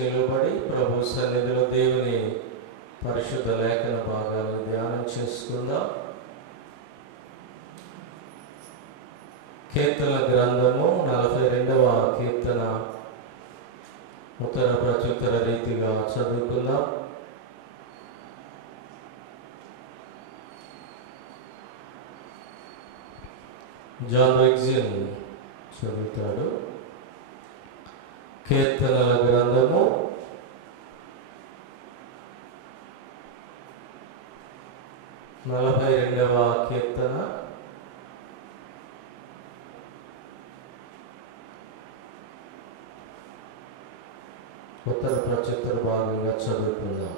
నిలబడి ప్రభు సన్నిధిలో దేవుని పరిశుద్ధ లేఖన భాగాలను ధ్యానం చేసుకుందాం. కీర్తన గ్రంథము 42వ కీర్తన ఉత్తర ప్రత్యుత్తర రీతిగా చదువుకుందాం. జాన్ వెగ్జిన్ చదువుతాడు. కీర్తనల గ్రంథము 42వ కీర్తన ఉత్తర ప్రత్యుత్తర భాగంగా చదువుకుందాం.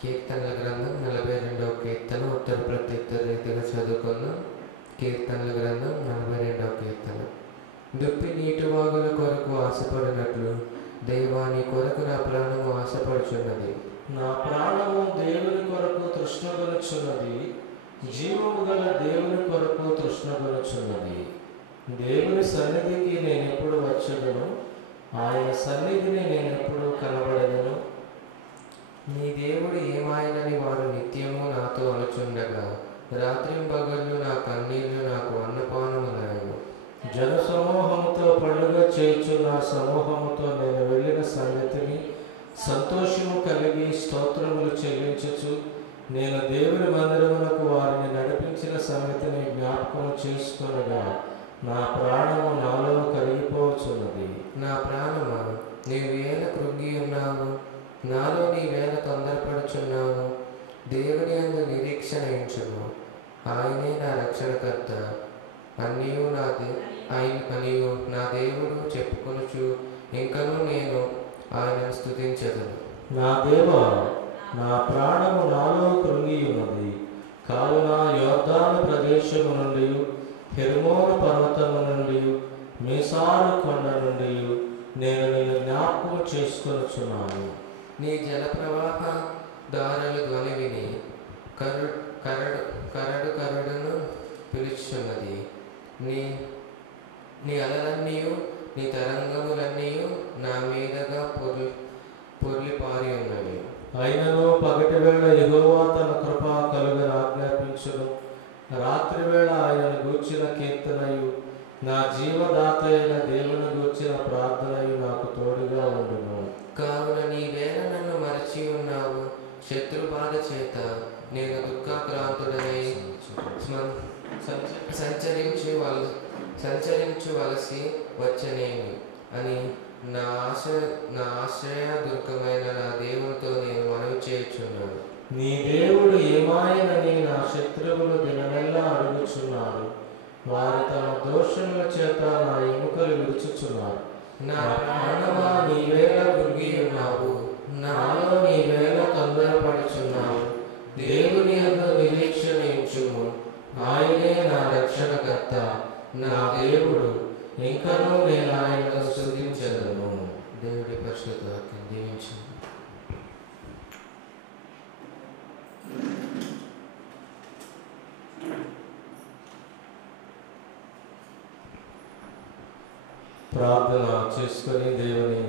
కీర్తనల గ్రంథం 42వ కీర్తన ఉత్తర ప్రత్యుత్తర రీతిగా చదువుకున్నాం. కీర్తనల గ్రంథం 42వ కీర్తన. దుప్పి నీటి వాగుల కొరకు ఆశపడినట్లు దేవాని కొరకు నా ప్రాణము ఆశపడుచున్నది. నా ప్రాణము దేవుని కొరకు తృష్ణగొనుచున్నది, జీవము గల దేవుని కొరకు తృష్ణగొనుచున్నది. దేవుని సన్నిధికి నేను ఎప్పుడు వచ్చేదను, ఆయన సన్నిధిని నేను ఎప్పుడు కనబడేదను. నీ దేవుడు ఏమాయనని వారు నిత్యము నాతో అనుచుండగా రాత్రింబగళ్ళు నా కన్నీళ్లు నాకు అన్నపానములయ్యను. జన సమూహముతో పండుగ చేయుచున్న సమూహముతో నేను వెళ్ళిన సంగతిని సంతోషము కలిగి స్తోత్రములు చెల్లించుచు నేను దేవుని మందిరమునకు వారిని నడిపించిన సంగతిని జ్ఞాపకం చేసుకొనగా నా ప్రాణము నాలో కరిగిపోవచ్చున్నది. నా ప్రాణమా, నీవు వేళ కృంగి ఉన్నావు, నాలో నీ వేళ తొందరపడుచున్నావు. దేవుని యందు నిరీక్షణ ఉంచుము, ఆయనే నా రక్షణకర్త. అనియు నా దేవుడు చెప్పుకొనుచు ఇంకనూ నేను ఆయనను స్తుతించెదను. నా దేవా, నా ప్రాణము నాలో కృంగి ఉన్నది. కావున యోర్దాను ప్రదేశము నుండి, హెర్మోను పర్వతము నుండి, మీసారు కొండ నుండి నేను నిన్ను జ్ఞాపకం చేసుకొనుచున్నాను. నీ జలప్రవాహ దారుల ధ్వని విని కరడును పిలుచున్నది. నీ అలలన్నీయు నీ తరంగములన్నీయు నా మీదగా పొర్లి పారి ఉన్నవి. అయినను పగటి వేళ యెహోవా తన కృప కలుగని ఆజ్ఞాపించును. రాత్రి వేళ ఆయనను గూర్చిన కీర్తనయు నా జీవదాత అయిన దేవుని గూర్చిన ప్రార్థనయు నాకు తోడుగా ఉండును. కావున నీ వేళ నన్ను మరచి ఉన్నావు. శత్రుబాధ చేత నేను దుఃఖాక్రాంతుడనై సంచరించవలసి వచ్చనేమి అని నా ఆశ్రయ దుర్గమైన నా దేవునితో నేను మనవి చేయుచున్నాను. నీ దేవుడు ఏమాయనని నా శత్రువులు దినమెల్లా అడుగుచున్నారు. వారు తమ దోషముల చేత నా ఎముకలు విరుచుచున్నారు. నా ప్రాణమా, నీ వేళ కృంగి ఉన్నావు, నాలో నీ వేళ తొందరపడుచున్నావు. దేవుని యందు నిరీక్షణ ఉంచుము, ఆయనే నా రక్షణకర్త. నా దేవుడు, ఇంకనూ నేను ఆయనను స్తుతించెదను. దేవుడి పరిశుద్ధ వాక్యం దీవించును. ప్రార్థన చేసుకొని దేవుని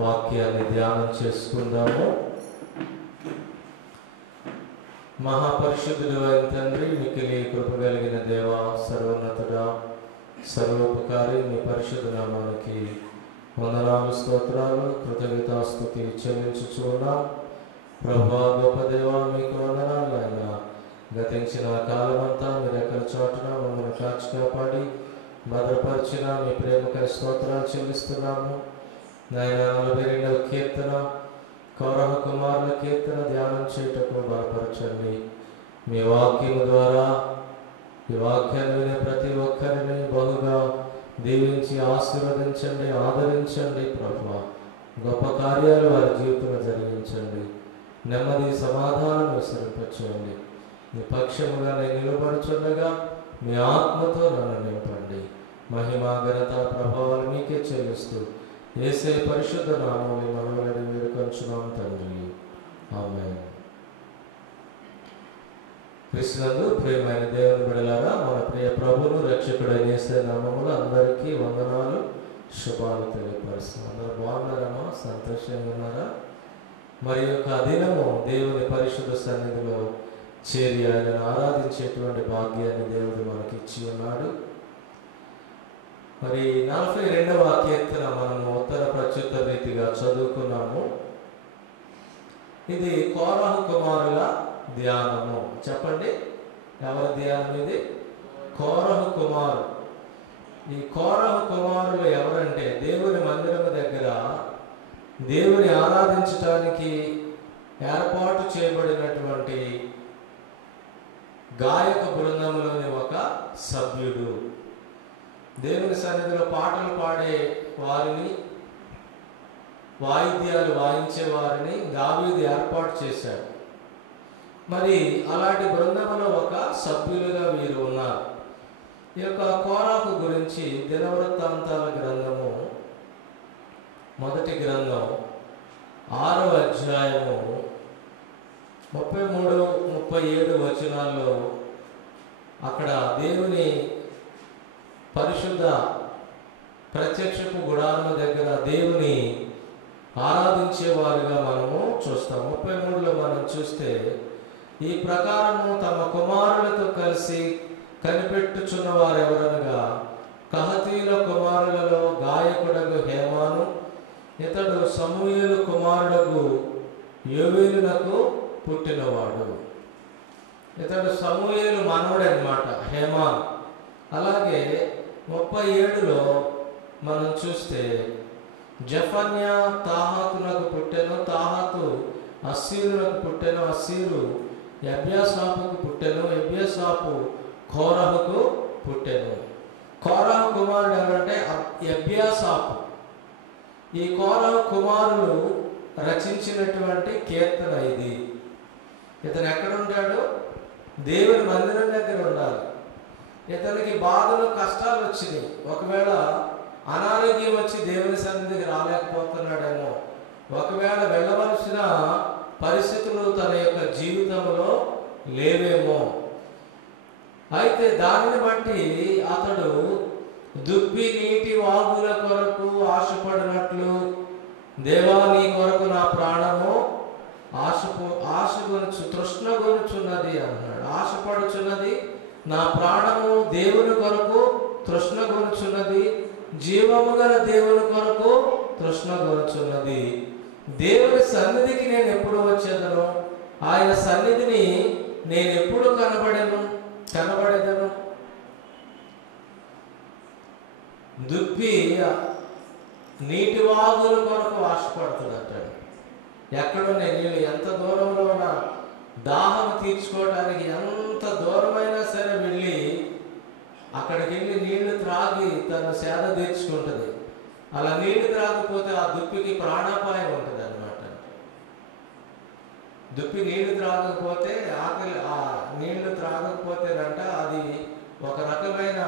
వాక్యాన్ని ధ్యానం చేసుకుందాము. మహాపరిశుద్ధుడు అయిన తండ్రి, మిక్కిలి కృప కలిగిన దేవ, సర్వోన్నతుడా, సర్వోపకారి, మీ పరిశుద్ధ నామానికి వందనాలు, స్తోత్రాలు, కృతజ్ఞతాస్తుతి చెల్లించుచున్నాం. ప్రభువా, గొప్ప దేవ, మీకు వందనాలు. ఆయన గతించిన కాలమంతా మీరు ఎక్కడ చాటున మమ్మల్ని కాచి కాపాడి భద్రపరిచిన మీ ప్రేమకై స్తోత్రాలు చెల్లిస్తున్నాము. నాయన 42వ కీర్తన, కౌరవ కుమారుల కీర్తన ధ్యానం చేయటకు బలపరచండి. మీ వాక్యము ద్వారా ఈ వాక్యాన్ని వినే ప్రతి ఒక్కరిని బహుగా దీవించి ఆశీర్వదించండి, ఆదరించండి. ప్రభువా, గొప్ప కార్యాలు వారి జీవితంలో జరిగించండి. నెమ్మది సమాధానం విసరింపచేయండి. మీ పక్షముగా నేను నిలబడుచుండగా మీ ఆత్మతో నన్ను నింపండి. మహిమ ఘనత ప్రభావాలు మీకే చెల్లిస్తూ యేసయ్య పరిశుద్ధ నామములో మనవులని వేడుకొంచున్నాం తండ్రి, ఆమేన్. క్రీస్తునందు ప్రియమైన దేవుని బిడ్డలారా, మన ప్రియ ప్రభువును రక్షకుడైన యేసయ్య నామములో అందరికీ వందనాలు, శుభాలు తెలియపరుస్తున్నాం. అందరూ బాగున్నారమ్మా? సంతోషంగా ఉన్నారా? మరి యొక్క దినము దేవుని పరిశుద్ధ సన్నిధిలో చేరి ఆయనను ఆరాధించేటువంటి భాగ్యాన్ని దేవుడు మనకి ఇచ్చి ఉన్నాడు. మరి 42వ కీర్తన మనము ఉత్తర ప్రత్యుత్తర రీతిగా చదువుకున్నాము. ఇది కోరహు కుమారుల ధ్యానము. చెప్పండి, ఎవరి ధ్యానం ఇది? కోరహు కుమారు. ఈ కోరహు కుమారులు ఎవరంటే, దేవుని మందిరము దగ్గర దేవుని ఆరాధించడానికి ఏర్పాటు చేయబడినటువంటి గాయక బృందంలోని ఒక సభ్యుడు. దేవుని సన్నిధిలో పాటలు పాడే వారిని, వాయిద్యాలు వాయించే వారిని దావీదు ఏర్పాటు చేశాడు. మరి అలాంటి బృందంలో ఒక సభ్యులుగా వీరు ఉన్నారు. ఈ యొక్క కోరాహు గురించి దినవృత్తాంతాల గ్రంథము మొదటి గ్రంథం 6వ అధ్యాయము 33-37 వచనాల్లో అక్కడ దేవుని పరిశుద్ధ ప్రత్యక్షపు గుడారము దగ్గర దేవుని ఆరాధించేవారుగా మనము చూస్తాం. 33లో మనం చూస్తే, ఈ ప్రకారము తమ కుమారులతో కలిసి కనిపెట్టుచున్న వారెవరనగా కహతీయుల కుమారులలో గాయకుడగు హేమాను, ఇతడు సమూయేలు కుమారుడగు యోవేలునకు పుట్టినవాడు. ఇతడు సమూయేలు మనవడు అన్నమాట, హేమాన్. అలాగే 37లో మనం చూస్తే, జఫన్యా తాహాతునకు పుట్టెను, తాహాతు అస్సీరునకు పుట్టెను, అస్సీరు ఎబ్యాసాపుకు పుట్టెను, ఎబ్యాసాపు కోరహుకు పుట్టెను. కోరహు కుమారుడు ఎవరంటే ఎబ్యాసాపు. ఈ కోరహు కుమారులు రచించినటువంటి కీర్తన ఇది. ఇతను ఎక్కడుంటాడు? దేవుని మందిరం దగ్గర ఉండాలి. ఇతనికి బాధలు, కష్టాలు వచ్చినాయి. ఒకవేళ అనారోగ్యం వచ్చి దేవుని సన్నిధికి రాలేకపోతున్నాడేమో, ఒకవేళ వెళ్ళవలసిన పరిస్థితులు తన యొక్క జీవితంలో లేవేమో. అయితే దానిని బట్టి అతడు దుబ్బి నీటి వాగుల కొరకు ఆశపడినట్లు, దేవా నీ కొరకు నా ప్రాణము ఆశగొనుచు తృష్ణగొనుచున్నది అన్నాడు. ఆశపడుచున్నది నా ప్రాణము దేవుని కొరకు తృష్ణగొనుచున్నది, జీవము గల దేవుని కొరకు తృష్ణగొనుచున్నది. దేవుని సన్నిధికి నేను ఎప్పుడు వచ్చేదను, ఆయన సన్నిధిని నేను ఎప్పుడు కనబడేదను. దుప్పి నీటి వాగుల కొరకు ఆశపడుతుంది అంటాడు. ఎక్కడున్నాయి నీళ్ళు? ఎంత దూరంలో ఉన్నా దాహం తీర్చుకోవడానికి ఎంత దూరమైనా సరే వెళ్ళి అక్కడికి వెళ్ళి నీళ్లు త్రాగి తను సేద తీర్చుకుంటుంది. అలా నీళ్లు త్రాగకపోతే ఆ దుప్పికి ప్రాణాపాయం ఉంటుంది అన్నమాట. దుప్పి నీళ్లు త్రాగకపోతే, ఆకలి ఆ నీళ్లు త్రాగకపోతేనంట అది ఒక రకమైన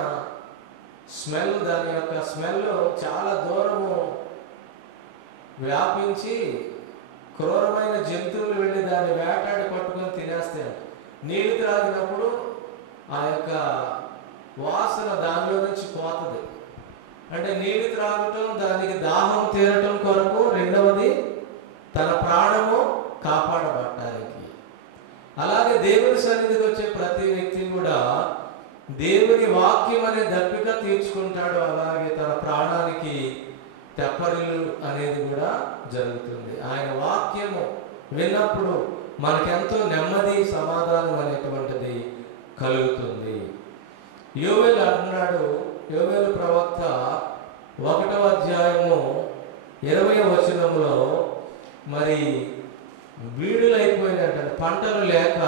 స్మెల్, దాని యొక్క స్మెల్ చాలా దూరము వ్యాపించి క్రూరమైన జంతువులు వెళ్ళి దాన్ని వేటాడి పట్టుకొని తినేస్తాయి. నీళ్లు త్రాగినప్పుడు ఆ యొక్క వాసన దానిలో నుంచి పోతుంది. అంటే నీళ్లు త్రాగటం, దానికి దాహం తీరటం కొరకు, రెండవది తన ప్రాణము కాపాడబడటానికి. అలాగే దేవుని సన్నిధికి వచ్చే ప్రతి వ్యక్తి కూడా దేవుని వాక్యం అనే దప్పిక తీర్చుకుంటాడు. అలాగే తన ప్రాణానికి తెప్పరిల్లు అనేది కూడా జరుగుతుంది. ఆయన వాక్యము విన్నప్పుడు మనకెంతో నెమ్మది, సమాధానం అనేటువంటిది కలుగుతుంది. యోవేలు అంటున్నాడు, యోవేలు ప్రవక్త 1వ అధ్యాయము 20వ వచనంలో, మరి బీడులైపోయినట్టు పంటలు లేక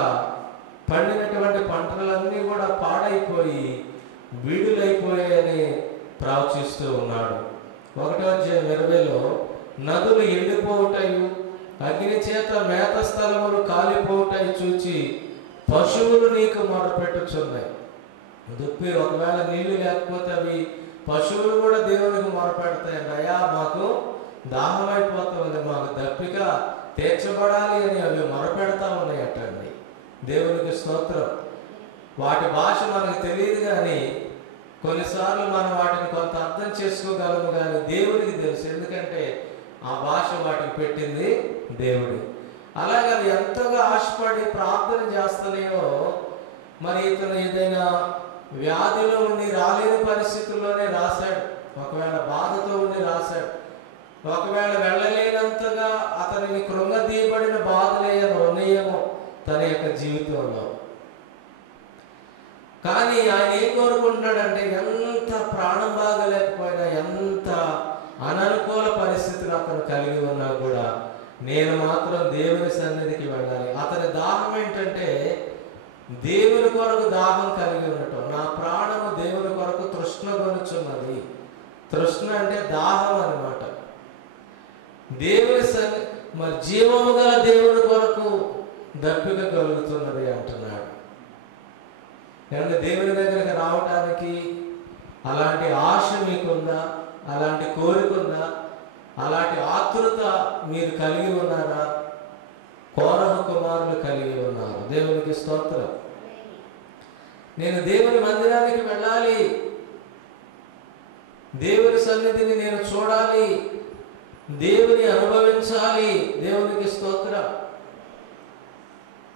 పండినటువంటి పంటలన్నీ కూడా పాడైపోయి బీడులైపోయాయని ప్రవచిస్తూ ఉన్నాడు. 1వ అధ్యాయం 20లో, నదులు ఎండిపోవుటయు అగ్ని చేత మేత స్థలములు కాలిపోవుటయు చూచి పశువులు నీకు మొరపెట్టుచున్నాయి. దుప్పి ఒకవేళ నీళ్లు లేకపోతే అవి పశువులు కూడా దేవునికి మొరపెడతాయండి, అయ్యా మాకు దాహం అయిపోతుంది, మాకు దప్పిక తీర్చబడాలి అని అవి మొరపెడతా ఉన్నాయటండి. దేవునికి స్తోత్రం. వాటి భాష మనకు తెలియదు, కానీ కొన్నిసార్లు మనం వాటిని కొంత అర్థం చేసుకోగలము, కానీ దేవునికి తెలుసు, ఎందుకంటే ఆ భాష వాటికి పెట్టింది దేవుడు. అలాగే అవి ఎంతగా ఆశపడి ప్రార్థన చేస్తున్నాయో, మరి ఇతను ఏదైనా వ్యాధిలో ఉండి రాలేని పరిస్థితుల్లోనే రాశాడు, ఒకవేళ బాధతో ఉండి రాశాడు, ఒకవేళ వెళ్ళలేనంతగా అతనిని కృంగదీయబడిన బాధలేయో ఉన్నాయేమో తన యొక్క జీవితంలో. కానీ ఆయన ఏం కోరుకుంటున్నాడంటే, ఎంత ప్రాణం బాగలేకపోయినా, ఎంత అననుకూల పరిస్థితులు అతను కలిగి ఉన్నా కూడా నేను మాత్రం దేవుని సన్నిధికి వెళ్ళాలి. అతని దాహం ఏంటంటే దేవుని కొరకు దాహం కలిగి ఉండటం. నా ప్రాణము దేవుని కొరకు తృష్ణ కొనుచున్నది. తృష్ణ అంటే దాహం అన్నమాట. దేవుని మరి జీవము గల దేవుని కొరకు దప్పిక కలుగుతున్నది అంటున్నాడు. ఏమంటే దేవుని దగ్గరికి రావటానికి అలాంటి ఆశ మీకుందా? అలాంటి కోరిక ఉందా? అలాంటి ఆతృత మీరు కలిగి ఉన్నారా? కోరహు కుమారులు కలిగి ఉన్నారు. దేవునికి స్తోత్రం. నేను దేవుని మందిరానికి వెళ్ళాలి, దేవుని సన్నిధిని నేను చూడాలి, దేవుని అనుభవించాలి. దేవునికి స్తోత్రం.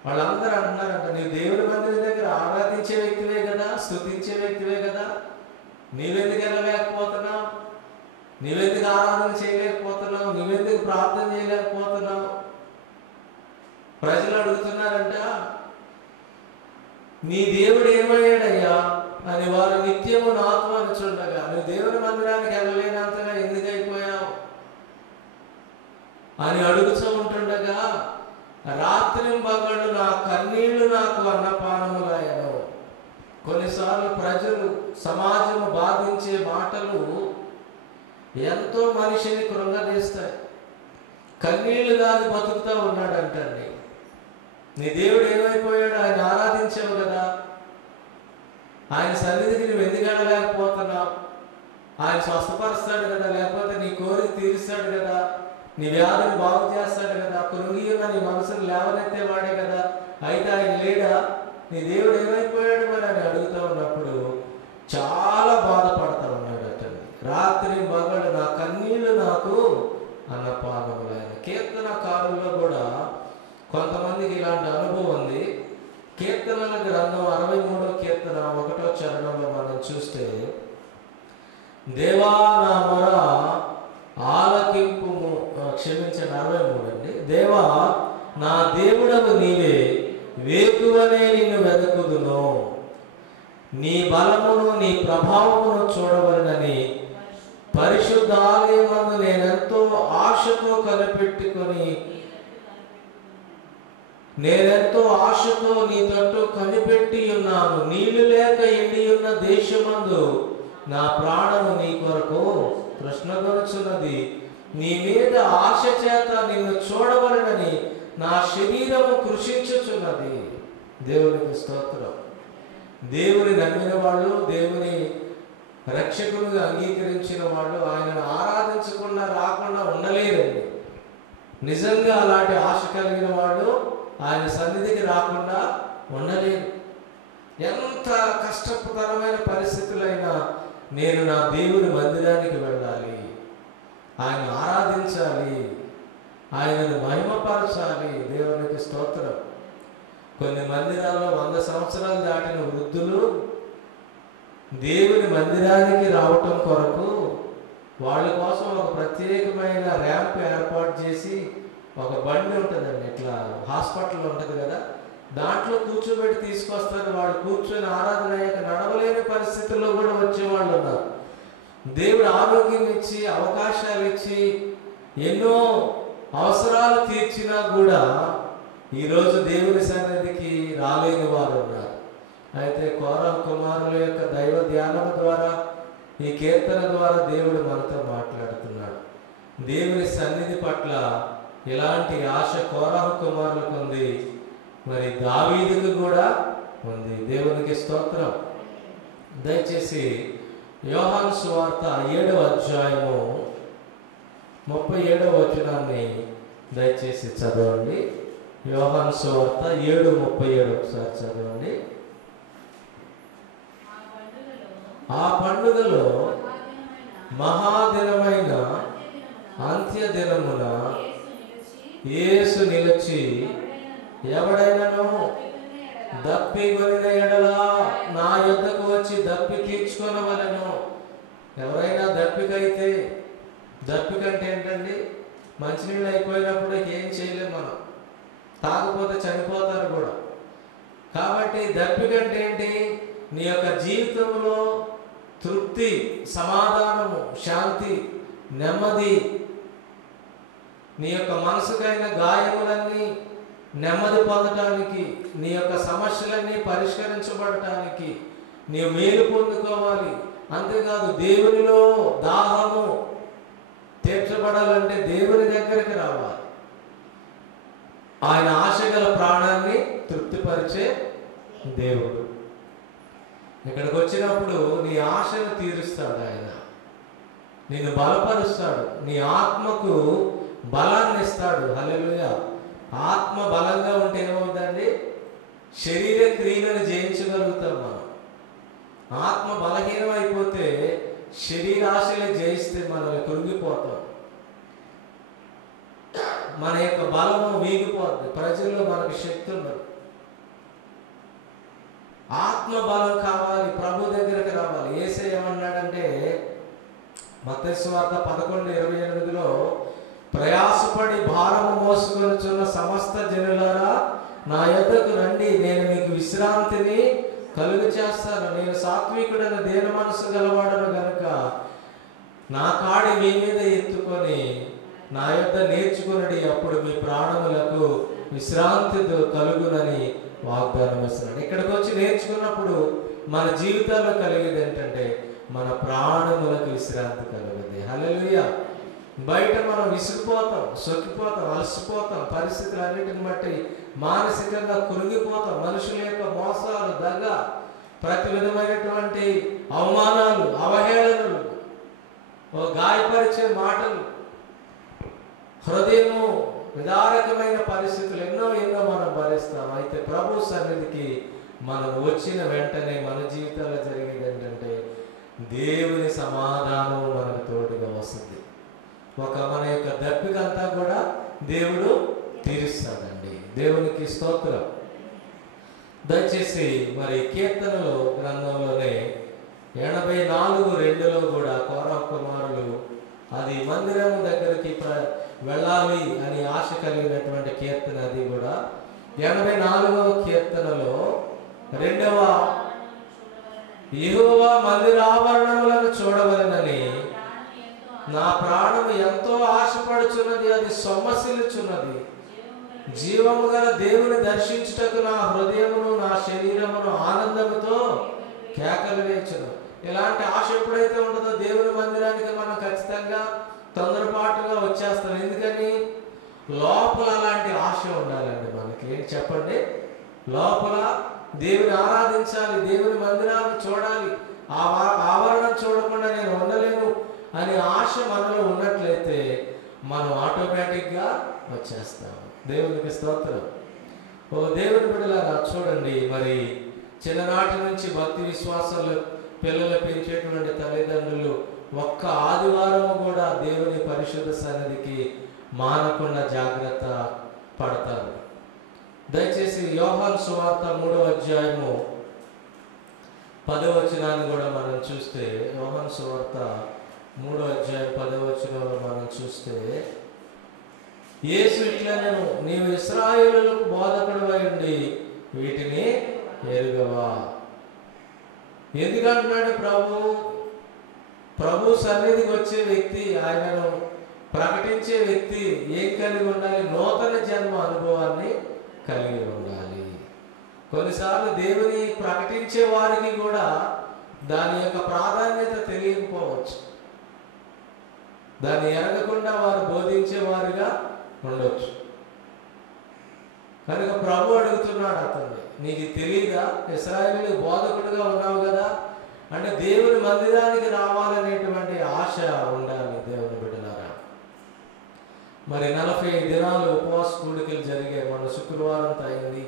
వాళ్ళందరూ అంటున్నారంట, నీవు దేవుని మందిరం దగ్గర ఆరాధించే వ్యక్తివే కదా, స్తుతించే వ్యక్తివే కదా, నీవెందుకు వెళ్ళలేకపోతున్నావు? నీవెందుకు ఆరాధన చేయలేకపోతున్నావు? నీవెందుకు ప్రార్థన చేయలేకపోతున్నావు? ప్రజలు అడుగుతున్నారంట, నీ దేవుడు ఏమయ్యాడయ్యా అని వారు నిత్యము నాతో అనుచుండగా, నువ్వు దేవుని మందిరానికి వెళ్ళలేనంతగా ఎందుకు అయిపోయావు అని అడుగుతూ ఉంటుండగా, రాత్రింబగళ్ళు నా కన్నీళ్లు నాకు అన్నపానములయ్యను. కొన్నిసార్లు ప్రజలు, సమాజము బాధించే మాటలు ఎంతో మనిషిని కృంగదీస్తాయి. కన్నీళ్లు దాని బతుకుతూ ఉన్నాడంటండి. నీ దేవుడు ఏమైపోయాడు? ఆయన ఆరాధించావు కదా, ఆయన సన్నిధికి నువ్వు ఎందుకు వెళ్ళలేకపోతున్నావు? ఆయన స్వస్థపరుస్తాడు కదా, లేకపోతే నీ కోరిక తీరుస్తాడు కదా, నీ వ్యాధిని బాగు చేస్తాడు కదా, కృంగి ఉన్న నీ మనసును లేవనెత్తేవాడే కదా, అయితే ఆయన లేడా? నీ దేవుడు ఏమైపోయాడు మరి అని అడుగుతూ ఉన్నప్పుడు చాలా బాధపడతా ఉన్నాడు అతను. రాత్రి మగడు నా కన్నీళ్లు నాకు అన్నపానములైన. కీర్తనకారుల్లో కూడా కొంతమందికి ఇలాంటి అనుభవం ఉంది. కీర్తనల గ్రంథం 63వ కీర్తన 1వ చరణంలో మనం చూస్తే, దేవా నా మొర ఆలకింపు, క్షమించండి 63 అండి. దేవా నా దేవుడవు నీవే, వేకువనే నిన్ను వెతుకుదును, నీ బలమును నీ ప్రభావమును చూడవలనని పరిశుద్ధాలయమందు నేనెంతో ఆశతో నీ తట్టు కనిపెట్టి ఉన్నాను. నీళ్లు లేక ఎండి ఉన్న దేశమందు నా ప్రాణము నీ కొరకు తృష్ణగొనుచున్నది. నీ మీద ఆశ చేత నిన్ను చూడవలనని నా శరీరము కృషించుచున్నది. దేవునికి స్తోత్రం. దేవుని నమ్మిన వాళ్ళు, దేవుని రక్షకునిగా అంగీకరించిన వాళ్ళు ఆయనను ఆరాధించకుండా రాకుండా ఉండలేరండి. నిజంగా అలాంటి ఆశ కలిగిన వాళ్ళు ఆయన సన్నిధికి రాకుండా ఉండలేరు. ఎంత కష్టతరమైన పరిస్థితులైనా నేను నా దేవుని మందిరానికి వెళ్ళాలి, ఆయన ఆరాధించాలి, ఆయనను మహిమపరచాలి. దేవునికి స్తోత్రం. కొన్ని మందిరాల్లో 100 సంవత్సరాలు దాటిన వృద్ధులు దేవుని మందిరానికి రావటం కొరకు వాళ్ళ కోసం ఒక ప్రత్యేకమైన ర్యాంప్ ఏర్పాటు చేసి, ఒక బండి ఉంటుందండి, ఇట్లా హాస్పిటల్ ఉంటుంది కదా, దాంట్లో కూర్చోబెట్టి తీసుకొస్తారు. వాళ్ళు కూర్చొని ఆరాధన అయ్యాక నడవలేని పరిస్థితుల్లో కూడా వచ్చేవాళ్ళు ఉన్నారు. దేవుడు ఆరోగ్యం ఇచ్చి, అవకాశాలు ఇచ్చి, ఎన్నో అవసరాలు తీర్చినా కూడా ఈరోజు దేవుని సన్నిధికి రాలేని వారు ఉన్నారు. అయితే కోరహు కుమారుల యొక్క దైవ ధ్యానం ద్వారా, ఈ కీర్తన ద్వారా దేవుడు మనతో మాట్లాడుతున్నాడు. దేవుని సన్నిధి పట్ల ఇలాంటి ఆశ కోరహు కుమారులకు ఉంది, మరి దావీదుకు కూడా ఉంది. దేవునికి స్తోత్రం. దయచేసి యోహాను సువార్త 7వ అధ్యాయము 37వ వచనాన్ని దయచేసి చదవండి. యోహాను సువార్త 7:37 ఒకసారి చదవండి. ఆ పండుగలో మహాదినమైన అంత్యదినమున యేసు నిలిచి ఎవడైనను దప్పికొనిన ఎడల నా యొద్దకు వచ్చి దప్పి తీర్చుకొనవలెను. ఎవరైనా దప్పికైతే, దప్పికంటే ఏంటండి, మంచినీళ్ళు అయిపోయినప్పుడు ఏం చేయలేం మనం, తాగపోతే చనిపోతారు కూడా. కాబట్టి దప్పికంటే ఏంటి? నీ యొక్క జీవితంలో తృప్తి, సమాధానము, శాంతి, నెమ్మది, నీ యొక్క మనసుకైన గాయములన్నీ నెమ్మది పొందటానికి, నీ యొక్క సమస్యలన్నీ పరిష్కరించబడటానికి నీవు మేలు పొందుకోవాలి. అంతేకాదు దేవునిలో దాహము తీర్చబడాలంటే దేవుని దగ్గరికి రావాలి. ఆయన ఆశగల ప్రాణాన్ని తృప్తిపరిచే దేవుడు. ఇక్కడికి వచ్చినప్పుడు నీ ఆశను తీరుస్తాడు ఆయన, నిన్ను బలపరుస్తాడు, నీ ఆత్మకు బలాన్ని ఇస్తాడు. హల్లెలూయా. ఆత్మ బలంగా ఉంటే ఏమవుతుందండి? శరీర క్రియలను జయించగలుగుతాం మనం. ఆత్మ బలహీనం అయిపోతే శరీరాశలే జయిస్తే మనం కృంగిపోతాం, మన యొక్క బలము వీగిపోతుంది, ప్రజల్లో మనకు శక్తి ఉండదు. ఆత్మ బలం కావాలి, ప్రభు దగ్గరకు రావాలి. యేసయ్య ఏమన్నాడంటే మత్తయి సువార్త 11:28లో ప్రయాసపడి భారము మోసుకొనుచున్న సమస్త జనులారా నా యొద్దకు రండి, నేను మీకు విశ్రాంతిని కలుగు చేస్తాను. నేను సాత్వికుడైన దీన మనసు గలవాడను గనుక నా కాడి మీ మీద ఎత్తుకొని నా యొద్ద నేర్చుకునడి, అప్పుడు మీ ప్రాణములకు విశ్రాంతి కలుగునని వాగ్దానం ఇస్తున్నాడు. ఇక్కడికి వచ్చి నేర్చుకున్నప్పుడు మన జీవితాల్లో కలిగేది ఏంటంటే మన ప్రాణములకు విశ్రాంతి కలుగుతుంది. హల్లెలూయా. బయట మనం విసిగిపోతాం, సొక్కిపోతాం, అలసిపోతాం, పరిస్థితులన్నిటిని బట్టి మానసికంగా కృంగిపోతాం. మనుషుల యొక్క మోసాలు, దగ్గ, ప్రతి విధమైనటువంటి అవమానాలు, అవహేళనలు, గాయపరిచే మాటలు, హృదయము విదారకమైన పరిస్థితులు ఎన్నో మనం భరిస్తాం. అయితే ప్రభు సన్నిధికి మనం వచ్చిన వెంటనే మన జీవితాల్లో జరిగేది ఏంటంటే దేవుని సమాధానం మనకు తోడుగా వస్తుంది. మన యొక్క దప్పికంతా కూడా దేవుడు తీరుస్తాడండి. దేవునికి స్తోత్రం. దయచేసి మరి కీర్తనలో గ్రంథంలోనే 84:2లో కూడా కోరహ కుమారులు అది మందిరం దగ్గరికి వెళ్ళాలి అని ఆశ కలిగినటువంటి కీర్తన. అది కూడా 84వ కీర్తనలో 2వ యెహోవా మందిరావరణములను చూడవలెనని నా ప్రాణము ఎంతో ఆశపడుచున్నది, అది సొమ్మసిల్లుచున్నది. జీవము గల దేవుని దర్శించుటకు నా హృదయమును నా శరీరమును ఆనందముతో కేకలు వేచును. ఇలాంటి ఆశ ఎప్పుడైతే ఉంటుందో దేవుని మందిరానికి మనం ఖచ్చితంగా తొందరపాటుగా వచ్చేస్తాం. ఎందుకని? లోపల అలాంటి ఆశ ఉండాలండి మనకి. ఏంటి చెప్పండి? లోపల దేవుని ఆరాధించాలి, దేవుని మందిరాన్ని చూడాలి, ఆవరణం చూడకుండా నేను ఉండలేను అనే ఆశ మనలో ఉన్నట్లయితే మనం ఆటోమేటిక్గా వచ్చేస్తాం. దేవునికి స్తోత్రం. దేవుని బిడ్డలారా చూడండి, మరి చిన్ననాటి నుంచి భక్తి విశ్వాసాలు పిల్లలు పెంచేటువంటి తల్లిదండ్రులు ఒక్క ఆదివారము కూడా దేవుని పరిశుద్ధ సన్నిధికి మానకుండా జాగ్రత్త పడతారు. దయచేసి యోహాను సువార్త 3వ అధ్యాయము 10వ వచనాన్ని కూడా మనం చూస్తే, యోహాను సువార్త 3వ అధ్యాయం 10వ వచనంలో మనం చూస్తే, యేసు ఇట్లనెను, నీవు ఇశ్రాయేలులకు బోధకుడవై ఉండి వీటిని ఎరుగవా. ఎందుకంటున్నాడు ప్రభు సన్నిధికి వచ్చే వ్యక్తి, ఆయనను ప్రకటించే వ్యక్తి ఏం కలిగి ఉండాలి? నూతన జన్మ అనుభవాన్ని కలిగి ఉండాలి. కొన్నిసార్లు దేవుని ప్రకటించే వారికి కూడా దాని యొక్క ప్రాధాన్యత తెలియకపోవచ్చు, దాన్ని ఎరగకుండా వారు బోధించేవారుగా ఉండొచ్చు. కనుక ప్రభు అడుగుతున్నాడు అతన్ని, నీకు తెలియదా? ఇశ్రాయేలు బోధకుడుగా ఉన్నావు కదా, అంటే దేవుని మందిరానికి రావాలనేటువంటి ఆశ ఉండాలి దేవుని బిడ్డలారా. మరి 45 దినాలు ఉపవాస కూడికలు జరిగాయి. మన శుక్రవారం అయింది.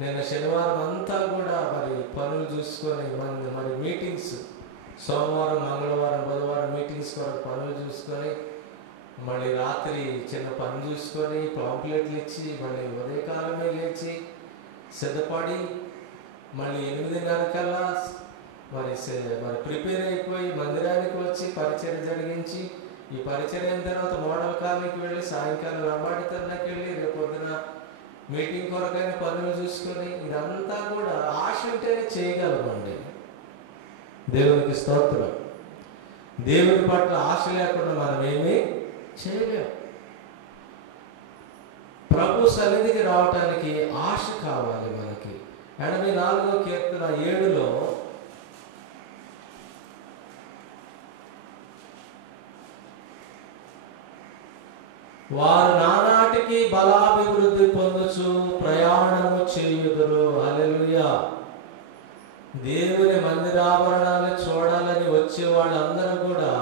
నేను శనివారం అంతా కూడా మరి పనులు చూసుకొని మరి మీటింగ్స్, సోమవారం, మంగళవారం, బుధవారం మీటింగ్స్ కొరకు పనులు చూసుకొని, మళ్ళీ రాత్రి చిన్న పని చూసుకొని పాంప్లెట్లు ఇచ్చి మళ్ళీ ఉదయకాలమే లేచి సిద్ధపడి మళ్ళీ 8:30 కల్లా మరి ప్రిపేర్ అయిపోయి మందిరానికి వచ్చి పరిచర్య జరిగించి, ఈ పరిచర్య అయిన తర్వాత మోడల్ కాలనీకి వెళ్ళి సాయంకాలం రంబాడి తరలికి వెళ్ళి రేపు పొద్దున మీటింగ్ కొరకైన పనులు చూసుకొని, ఇదంతా కూడా ఆశ ఉంటేనే చేయగలమండి. దేవునికి స్తోత్రం. దేవుని పట్ల ఆశ లేకుండా మనం ఏమీ చేయలేము. ప్రభు సన్నిధికి రావటానికి ఆశ కావాలి మనకి. 84వ కీర్తన 7లో వారు నానాటికి బలాభివృద్ధి పొందుచు ప్రయాణము చేయుదురు. హల్లెలూయా. దేవుని మందిరాభరణాలు చూడాలని వచ్చే వాళ్ళందరూ కూడా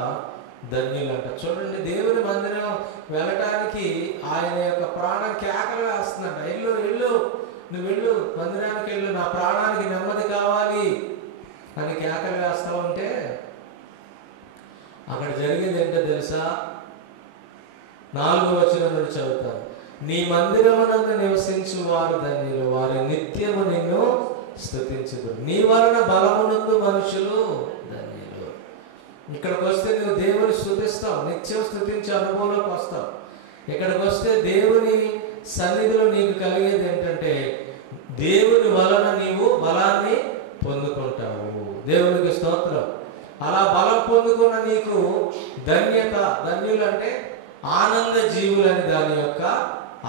ధన్యులంట. చూడండి, దేవుని మందిరం వెళ్ళటానికి ఆయన యొక్క ప్రాణం కేకలు వేస్తున్నాడు. వెళ్ళు వెళ్ళు, నువ్వు వెళ్ళు, మందిరానికి వెళ్ళు, నా ప్రాణానికి నెమ్మది కావాలి అని కేకలు వేస్తా ఉంటే అక్కడ జరిగింది ఏంటో తెలుసా? 4వ వచనం నుండి చదువుతాను. నీ మందిరమునందు నివసించు వారు ధన్యులు, వారి నిత్యము నిన్ను స్తుతించుదురు. నీ వలన బలమునందు మనుషులు ధన్యులు. ఇక్కడికి వస్తే నువ్వు దేవుని స్తుతిస్తావు, నిత్యం స్తుతించే అనుభవంలోకి వస్తావు. ఇక్కడికి వస్తే దేవుని సన్నిధిలో నీకు కలిగేది ఏంటంటే దేవుని వలన నీవు బలాన్ని పొందుకుంటావు. దేవునికి స్తోత్రం. అలా బలం పొందుకున్న నీకు ధన్యత, ధన్యులు అంటే ఆనంద జీవులని దాని యొక్క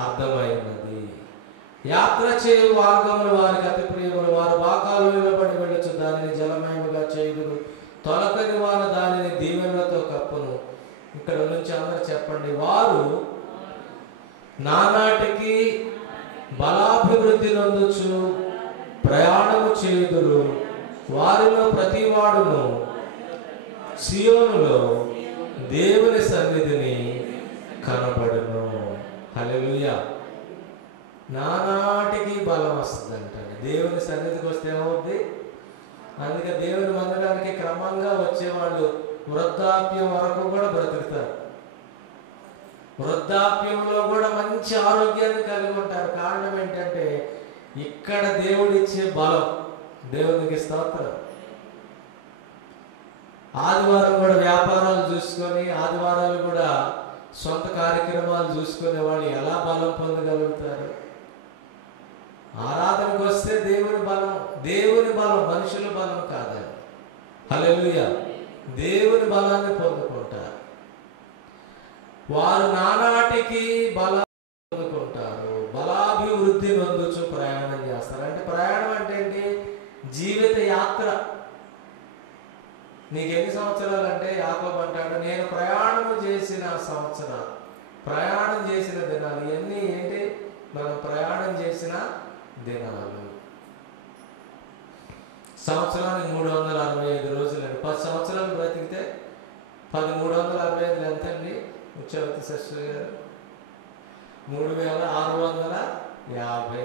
అర్థమైనది. యాత్ర చేయు మార్గములు వారికి అతి ప్రియములు, వారు బాకాలు నిలబడి వెళ్ళొచ్చు, దానిని జలమయముగా చేయుదురు, తొలకని వారు దానిని దీవెనలతో కప్పును. ఇక్కడ నుంచి అందరూ చెప్పండి. వారు నానాటికి బలాభివృద్ధి నొందుచు ప్రయాణము చేయుదురు, వారిలో ప్రతివాడును సియోనులో దేవుని సన్నిధిని కనబడును. హల్లెలూయా. నానాటికి బలం వస్తుందంట. దేవుని సన్నిధికి వస్తే ఏమవుద్ది? అందుకే దేవుని మందిరానికి క్రమంగా వచ్చేవాళ్ళు వృద్ధాప్యం వరకు కూడా బ్రతుకుతారు. వృద్ధాప్యంలో కూడా మంచి ఆరోగ్యాన్ని కలిగి ఉంటారు. కారణం ఏంటంటే ఇక్కడ దేవుడిచ్చే బలం. దేవునికి స్తోత్రం. ఆదివారం కూడా వ్యాపారాలు చూసుకొని, ఆదివారాలు కూడా సొంత కార్యక్రమాలు చూసుకునే వాళ్ళు ఎలా బలం పొందగలుగుతారు? ఆరాధనకు వస్తే దేవుని బలం, దేవుని బలం, మనుషుల బలం కాదని. హల్లెలూయా. దేవుని బలాన్ని పొందుకుంటారు. వారు నానాటికి బలం పొందుకుంటారు, బలాభివృద్ధి నొందుచు ప్రయాణం చేస్తారు. అంటే ప్రయాణం అంటే ఏంటి? జీవిత యాత్ర. నీకు ఎన్ని సంవత్సరాలు అంటే యాకోబు అంటాడు, నేను ప్రయాణము చేసిన సంవత్సరాలు, ప్రయాణం చేసిన దినాలు. ఇవన్నీ ఏంటి? మనం ప్రయాణం చేసిన దినాలు. సంవత్సరానికి 365 రోజులు అండి. 10 సంవత్సరాలు బ్రతికితే 365 ఎంత అండి? ఉచ్చవతి శస్త్రి గారు 3650.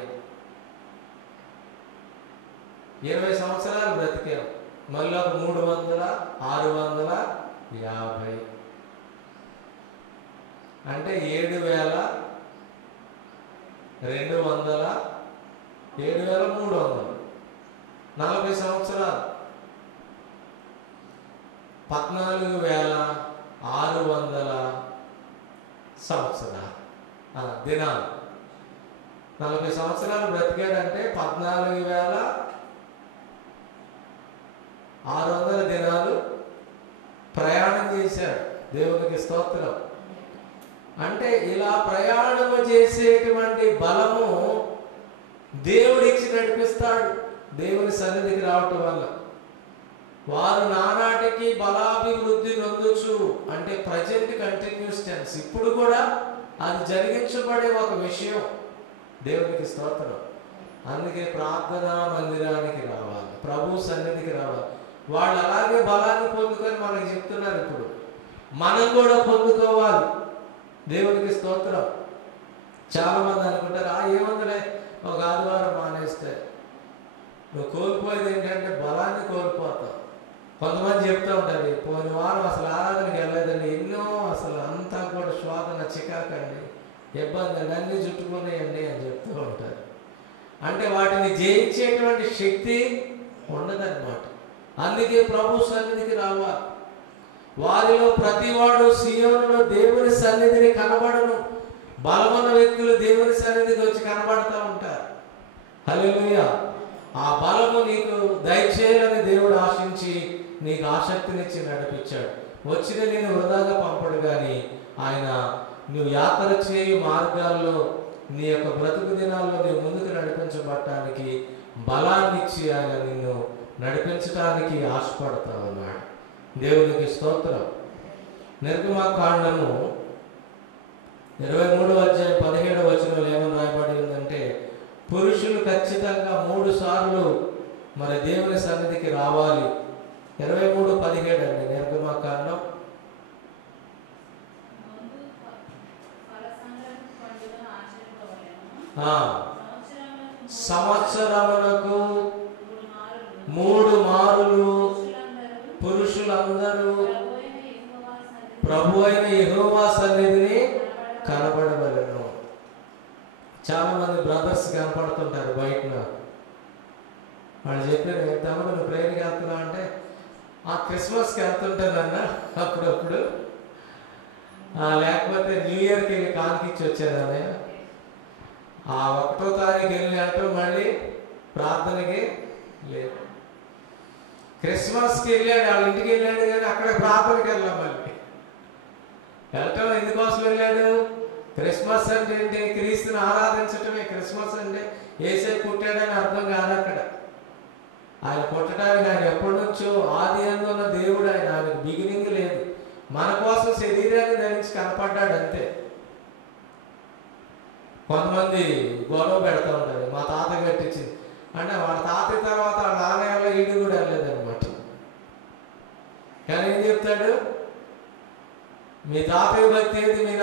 20 సంవత్సరాలు బ్రతికాం, మళ్ళీ ఒక 650 అంటే 7200, 7300, 40 సంవత్సరాలు, 14600 సంవత్సరాలు దినాలు. 40 సంవత్సరాలు బ్రతికాడంటే 14600 దినాలు ప్రయాణం చేశాడు. దేవునికి స్తోత్రం. అంటే ఇలా ప్రయాణము చేసేటువంటి బలము దేవుడిచ్చి నడిపిస్తాడు దేవుని సన్నిధికి రావటం వల్ల. వారు నానాటికి బలాభివృద్ధి నొందుచు అంటే ప్రజెంట్ కంటిన్యూస్ టెన్స్, ఇప్పుడు కూడా అది జరిగించబడే ఒక విషయం. దేవునికి స్తోత్రం. అందుకే ప్రార్థనా మందిరానికి రావాలి, ప్రభు సన్నిధికి రావాలి. వాళ్ళు అలాగే బలాన్ని పొందుకొని మనకు చెప్తున్నారు. ఇప్పుడు మనం కూడా పొందుకోవాలి. దేవునికి స్తోత్రం. చాలామంది అనుకుంటారు, ఏముందిలే ఒక ఆదివారం మానేస్తే. నువ్వు కోల్పోయేది ఏంటంటే బలాన్ని కోల్పోతావు. కొంతమంది చెప్తూ ఉంటారు, పోయిన వారం అసలు ఆరాధనకి వెళ్ళలేదండి, ఎన్నో అసలు అంతా కూడా శోధన, చికాకండి, ఇబ్బంది అండి, అన్నీ చుట్టుకున్నాయండి అని చెప్తూ ఉంటారు. అంటే వాటిని జయించేటువంటి శక్తి ఉండదన్నమాట. అందుకే ప్రభు సన్నిధికి రావాలి. వారిలో ప్రతివాడు సియోనులో దేవుని సన్నిధిని కనబడను. బలమున్న వ్యక్తులు దేవుని సన్నిధికి వచ్చి కనబడుతూ ఉంటారు. హల్లెలూయా. ఆ బలము నీకు దయచేయాలని దేవుడు ఆశించి నీకు ఆసక్తినిచ్చి నడిపించాడు. వచ్చిన నేను వృధాగా పంపడు, కానీ ఆయన నువ్వు యాత్ర చేయు మార్గాల్లో నీ యొక్క బ్రతుకు దినాల్లో నీవు ముందుకు నడిపించబడటానికి బలాన్ని ఇచ్చి ఆయన నిన్ను నడిపించడానికి ఆశపడతా ఉన్నాడు. దేవునికి స్తోత్రం. నిర్గమకాండము 23వ అధ్యాయం 17వ వచనంలో ఏమని రాయబడి ఉందంటే, పురుషులు ఖచ్చితంగా 3 సార్లు మరి దేవుని సన్నిధికి రావాలి. 23:17 అండి నిర్గమకాండం. సంవత్సరమునకు 3 మారులు పురుషులందరూ ప్రభు అయిన యెహోవా సన్నిధిని కనబడవలెను. చాలా మంది బ్రదర్స్ కనపడుతుంటారు బయట. వాళ్ళు చెప్పారు, తమ్ముడు నువ్వు ప్రేయర్కి వెళ్తున్నావు అంటే, ఆ క్రిస్మస్కి వెళ్తుంటానన్న అప్పుడప్పుడు, లేకపోతే న్యూ ఇయర్కి వెళ్ళి కానికిచ్చి వచ్చాననే, ఆ 1వ తారీఖు వెళ్ళి అంటూ మళ్ళీ ప్రార్థనకి లేదు. క్రిస్మస్కి వెళ్ళాడు, వాళ్ళ ఇంటికి వెళ్ళాడు, కానీ అక్కడ ప్రార్థనకి వెళ్ళాం. మళ్ళీ వెళ్ళటం ఎందుకోసం వెళ్ళాడు? క్రిస్మస్ అంటే ఏంటి? క్రీస్తుని ఆరాధించటమే. క్రిస్మస్ అంటే యేసే పుట్టాడని అర్థం కాదు. అక్కడ ఆయన పుట్టడానికి ఆయన ఎప్పటి నుంచో ఆది అందు ఉన్న దేవుడు ఆయన. ఆయనకు బిగినింగ్ లేదు. మన కోసం శరీరాన్ని ధరించి కనపడ్డాడు అంతే. కొంతమంది గొడవ పెడతా ఉంటారు, మా తాత కట్టించింది అంటే వాళ్ళ తాతయ్య తర్వాత వాళ్ళ నాన్నగారు ఈడు కూడా వెళ్ళలేదన్నమాట. కానీ ఏం చెప్తాడు, మీ తాతయ్య భక్తి ఏది, మీ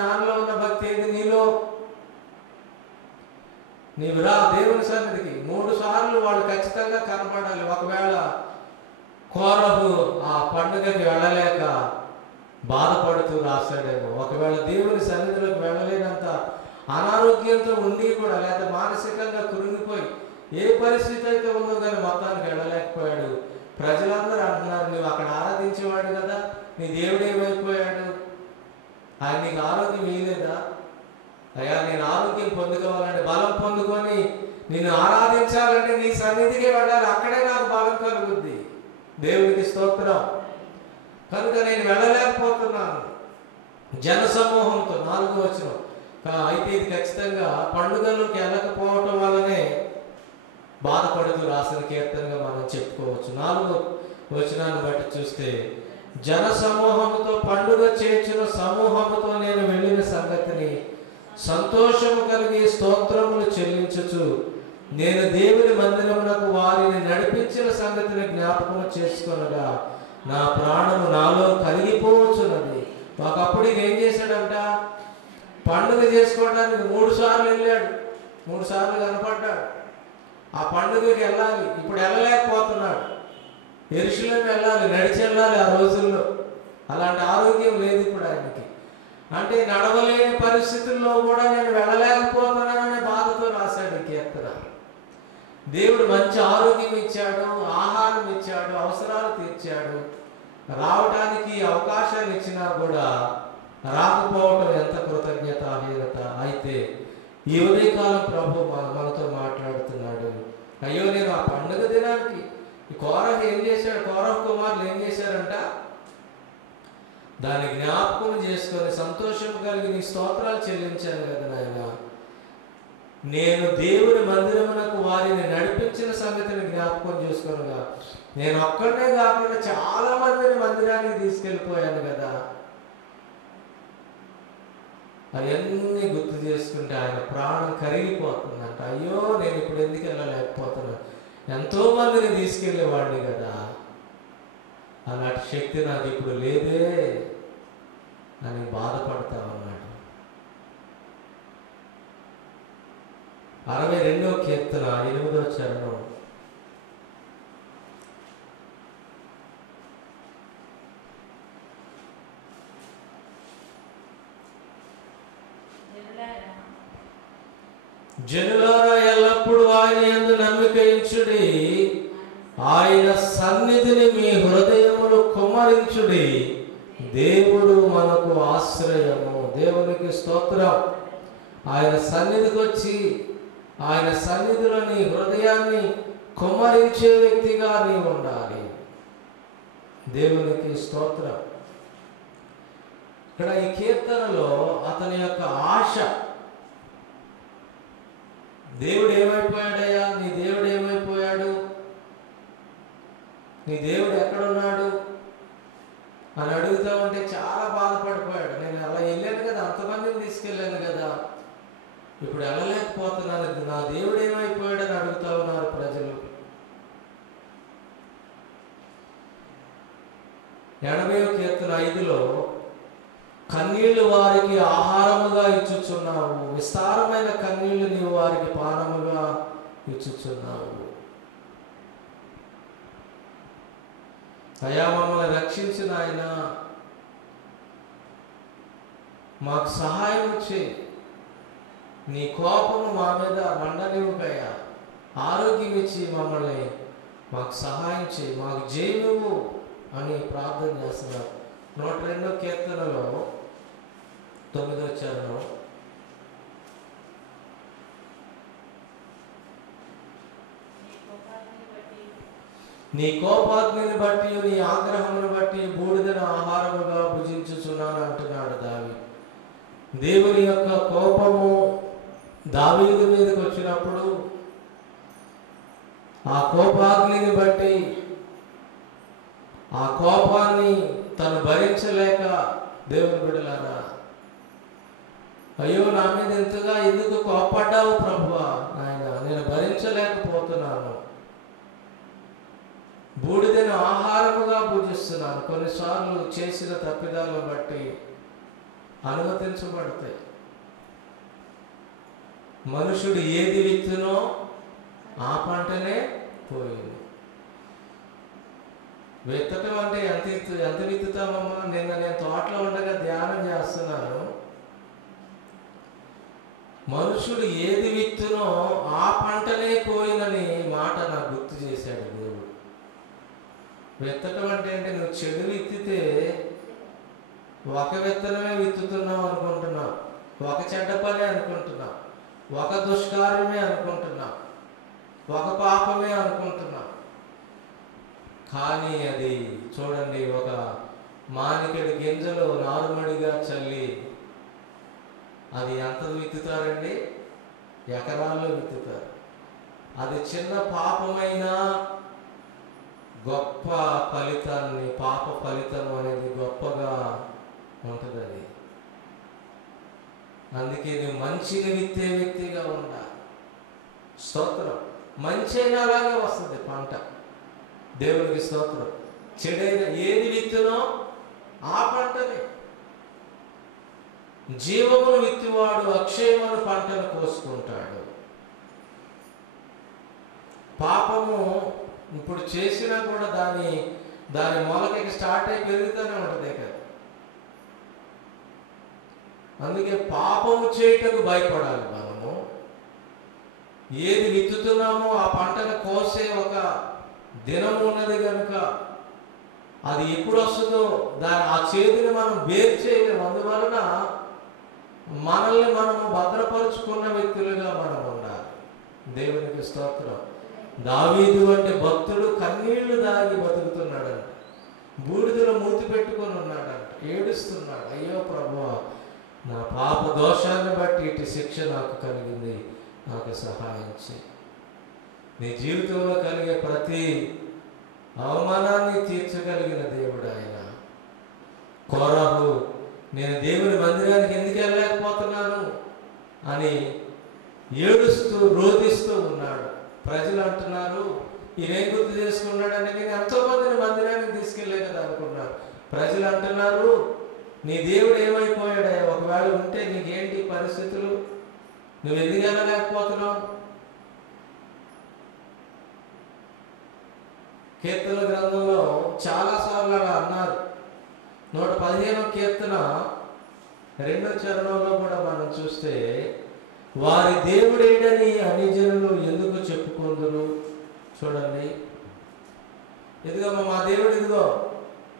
నాన్నలో ఉన్న భక్తి ఏది నీలో? నీవు రా దేవుని సన్నిధికి. 3 సార్లు వాళ్ళు ఖచ్చితంగా కనపడాలి. ఒకవేళ కోరహు ఆ పండుగకి వెళ్ళలేక బాధపడుతూ రాస్తాడేమో, ఒకవేళ దేవుని సన్నిధిలోకి వెళ్ళలేనంత అనారోగ్యంతో ఉండి కూడా, లేదా మానసికంగా కురింగిపోయి ఏ పరిస్థితి అయితే ఉందో కానీ మొత్తానికి వెళ్ళలేకపోయాడు. ప్రజలందరూ అంటున్నారు, నువ్వు అక్కడ ఆరాధించేవాడు కదా, నీ దేవుడు ఏమైపోయాడు? ఆయన నీకు ఆరోగ్యం ఇవ్వలేదా? అయ్యా నేను ఆరోగ్యం పొందుకోవాలంటే, బలం పొందుకొని నిన్ను ఆరాధించాలంటే నీ సన్నిధికి వెళ్ళాలి, అక్కడే నాకు బలం కలుగుద్ది. దేవునికి స్తోత్రం. కనుక నేను వెళ్ళలేకపోతున్నాను జన సమూహంతో. 4వ వచనం. అయితే ఇది ఖచ్చితంగా పండుగలోకి వెళ్ళకపోవటం వల్లనే బాధపడుతూ రాసిన కీర్తనగా మనం చెప్పుకోవచ్చు. 4వ వచనాన్ని బట్టి చూస్తే, జన సమూహముతో పండుగ చేర్చిన సమూహముతో నేను వెళ్ళిన సంగతిని సంతోషము కలిగి స్తోత్రములు చెల్లించుచు నేను దేవుని మందిరమునకు వారిని నడిపించిన సంగతిని జ్ఞాపకం చేసుకొనగా నా ప్రాణము నాలో కలిగిపోవచ్చున్నది. ఒకప్పుడు ఏం చేశాడంట, పండుగ చేసుకోవడానికి 3 సార్లు వెళ్ళాడు, 3 సార్లు కనపడ్డాడు. ఆ పండుగకి వెళ్ళాలి, ఇప్పుడు వెళ్ళలేకపోతున్నాడు. యెరూషలేము వెళ్ళాలి, నడిచి వెళ్ళాలి ఆ రోజుల్లో. అలాంటి ఆరోగ్యం లేదు ఇప్పుడు ఆయనకి. అంటే నడవలేని పరిస్థితుల్లో కూడా నేను వెళ్ళలేకపోతున్నాననే బాధతో రాశాడు కీర్తన. దేవుడు మంచి ఆరోగ్యం ఇచ్చాడు, ఆహారం ఇచ్చాడు, అవసరాలు తీర్చాడు. రావటానికి అవకాశాన్ని ఇచ్చినా కూడా రాకపోవటం ఎంత కృతజ్ఞతాహీనత. అయితే ఈ ఉదయకాలం ప్రభు మనతో మాట్లాడుతున్నాడు. అయ్యో నేను ఆ పండుగ దినానికి కోరహు ఏం చేశాడు, కోరహు కుమారులు ఏం చేశారంట, దాన్ని జ్ఞాపకం చేసుకొని సంతోషం కలిగి నీ స్తోత్రాలు చెల్లించాను కదా నాయన. నేను దేవుని మందిరమునకు వారిని నడిపించిన సంగతిని జ్ఞాపకం చేసుకోనుగా, నేను ఒక్కడనే కాకుండా చాలా మందిని మందిరానికి తీసుకెళ్ళిపోయాను కదా. అవన్నీ గుర్తు చేసుకుంటే ఆయన ప్రాణం కరిగిపోతుందంట. అయ్యో నేను ఇప్పుడు ఎందుకు వెళ్ళలేకపోతున్నాను, ఎంతో మందిని తీసుకెళ్ళేవాడిని కదా. అలాంటి శక్తి నాకు ఇప్పుడు లేదే అని బాధపడతా ఉన్నాడు. 62వ కీర్తన 8వ చరణం. జనులారా ఎల్లప్పుడూ ఆయన యందు నమ్మిక ఉంచుడి, ఆయన సన్నిధిని మీ హృదయములు కుమ్మరించుడి. దేవుడు మనకు ఆశ్రయము. దేవునికి స్తోత్రం. ఆయన సన్నిధికి వచ్చి ఆయన సన్నిధిలో నీ హృదయాన్ని కుమ్మరించే వ్యక్తిగా నీ ఉండాలి. దేవునికి స్తోత్రం. ఇక్కడ ఈ కీర్తనలో అతని యొక్క ఆశ, దేవుడు ఏమైపోయాడయ్యా, నీ దేవుడు ఏమైపోయాడు, నీ దేవుడు ఎక్కడున్నాడు అని అడుగుతా ఉంటే చాలా బాధపడిపోయాడు. నేను అలా వెళ్ళాను కదా, అంతమందిని తీసుకెళ్ళాను కదా, ఇప్పుడు వెళ్ళలేకపోతున్నాను, నా దేవుడు ఏమైపోయాడని అడుగుతా ఉన్నారు ప్రజలు. 80వ కీర్తన 5లో కన్నీళ్లు వారికి ఆహారముగా ఇచ్చుచున్నావు, విస్తారమైన కన్నీళ్లు నీవు వారికి పానముగా ఇచ్చుచున్నావు. అయా మమ్మల్ని రక్షించిన ఆయన, మాకు సహాయం చేయి, నీ కోపము మా మీద మండనివ్వకయ్యా, ఆరోగ్యం ఇచ్చి మమ్మల్ని మాకు సహాయం చేయి, మాకు జయము అని ప్రార్థన చేస్తున్నారు. 102వ కీర్తనలో 9వ చరణం. నీ కోపాగ్నిని బట్టి నీ ఆగ్రహమును బట్టి బూడిదను ఆహారముగా భుజించుచున్నాను అంటున్నాడు దావీదు. దేవుని యొక్క కోపము దావీదు మీదకి వచ్చినప్పుడు ఆ కోపాగ్నిని బట్టి, ఆ కోపాన్ని తను భరించలేక, దేవుని బిడ్డలారా, అయ్యో నా మీద ఎంతగా ఎందుకు కోపడ్డావు ప్రభువా నాయన, నేను భరించలేకపోతున్నాను, బూడిదను ఆహారముగా పూజిస్తున్నాను. కొన్నిసార్లు చేసిన తప్పిదాలను బట్టి అనుమతించబడతాయి. మనుషుడు ఏది విత్తునో ఆ పంటనే పోయింది. విత్తటం అంటే ఎంత విత్తుతామమ్మా? నిన్న నేను తోటలో ఉండగా ధ్యానం చేస్తున్నాను. మనుషుడు ఏది విత్తునో ఆ పంటనే కోయినని మాట నాకు గుర్తు చేశాడు దేవుడు. విత్తటం అంటే నువ్వు చెడు విత్తితే ఒక విత్తనమే విత్తుతున్నావు అనుకుంటున్నావు, ఒక చెడ్డ పని అనుకుంటున్నావు, ఒక దుష్కార్యమే అనుకుంటున్నావు, ఒక పాపమే అనుకుంటున్నావు. కానీ అది చూడండి, ఒక మానికెడు గింజలు నారుమడిగా చల్లి అది ఎంత విత్తుతారండి? ఎకరాల్లో విత్తుతారు. అది చిన్న పాపమైనా గొప్ప ఫలితాన్ని, పాప ఫలితం అనేది గొప్పగా ఉంటుంది. అది అందుకే నువ్వు మంచిని విత్తే వ్యక్తిగా ఉండాలి. స్తోత్రం. మంచి అయినా అలాగే వస్తుంది పంట. దేవునికి స్తోత్రం. చెడైన ఏది విత్తునో ఆ పంటనే. జీవమును విత్తువాడు అక్షయమును పంటను కోసుకుంటాడు. పాపము ఇప్పుడు చేసినా కూడా దాని మొలకకి స్టార్ట్ అయి పెరుగుతూనే ఉంటుంది కదా. అందుకే పాపము చేయటకు భయపడాలి మనము. ఏది విత్తుతున్నామో ఆ పంటను కోసే ఒక దినం ఉన్నది కనుక అది ఎప్పుడు వస్తుందో ఆ చేతిని మనం వేరు చేయలేము. అందువలన మనల్ని మనము భద్రపరుచుకున్న వ్యక్తులుగా మనం ఉండాలి. దేవునికి స్తోత్రం. దావీదు అంటే భక్తుడు కన్నీళ్లు దాగి బతుకుతున్నాడంట, బూడిదలో మూతి పెట్టుకొని ఉన్నాడంట, ఏడుస్తున్నాడు. అయ్యో ప్రభువా, నా పాప దోషాన్ని బట్టి ఇటు శిక్ష నాకు కలిగింది, నాకు సహాయం చేయి. నీ జీవితంలో కలిగే ప్రతి అవమానాన్ని తీర్చగలిగిన దేవుడు ఆయన. కోరాహు, నేను దేవుని మందిరానికి ఎందుకు వెళ్ళలేకపోతున్నాను అని ఏడుస్తూ రోధిస్తూ ఉన్నాడు. ప్రజలు అంటున్నారు, ఈయనేం గుర్తు చేసుకున్నాడని నేను ఎంతోమందిని మందిరానికి తీసుకెళ్ళే కదా అనుకున్నాను. ప్రజలు అంటున్నారు, నీ దేవుడు ఏమైపోయాడా? ఒకవేళ ఉంటే నీకేంటి పరిస్థితులు? నువ్వు ఎందుకు వెళ్ళలేకపోతున్నావు? కీర్తన గ్రంథంలో చాలాసార్లు అలా అన్నారు. 115వ కీర్తన 2వ చరణంలో కూడా మనం చూస్తే, వారి దేవుడేడని అన్ని జనులు ఎందుకు చెప్పుకుందరు? చూడండి, ఇదిగో మా దేవుడు, ఇదిగో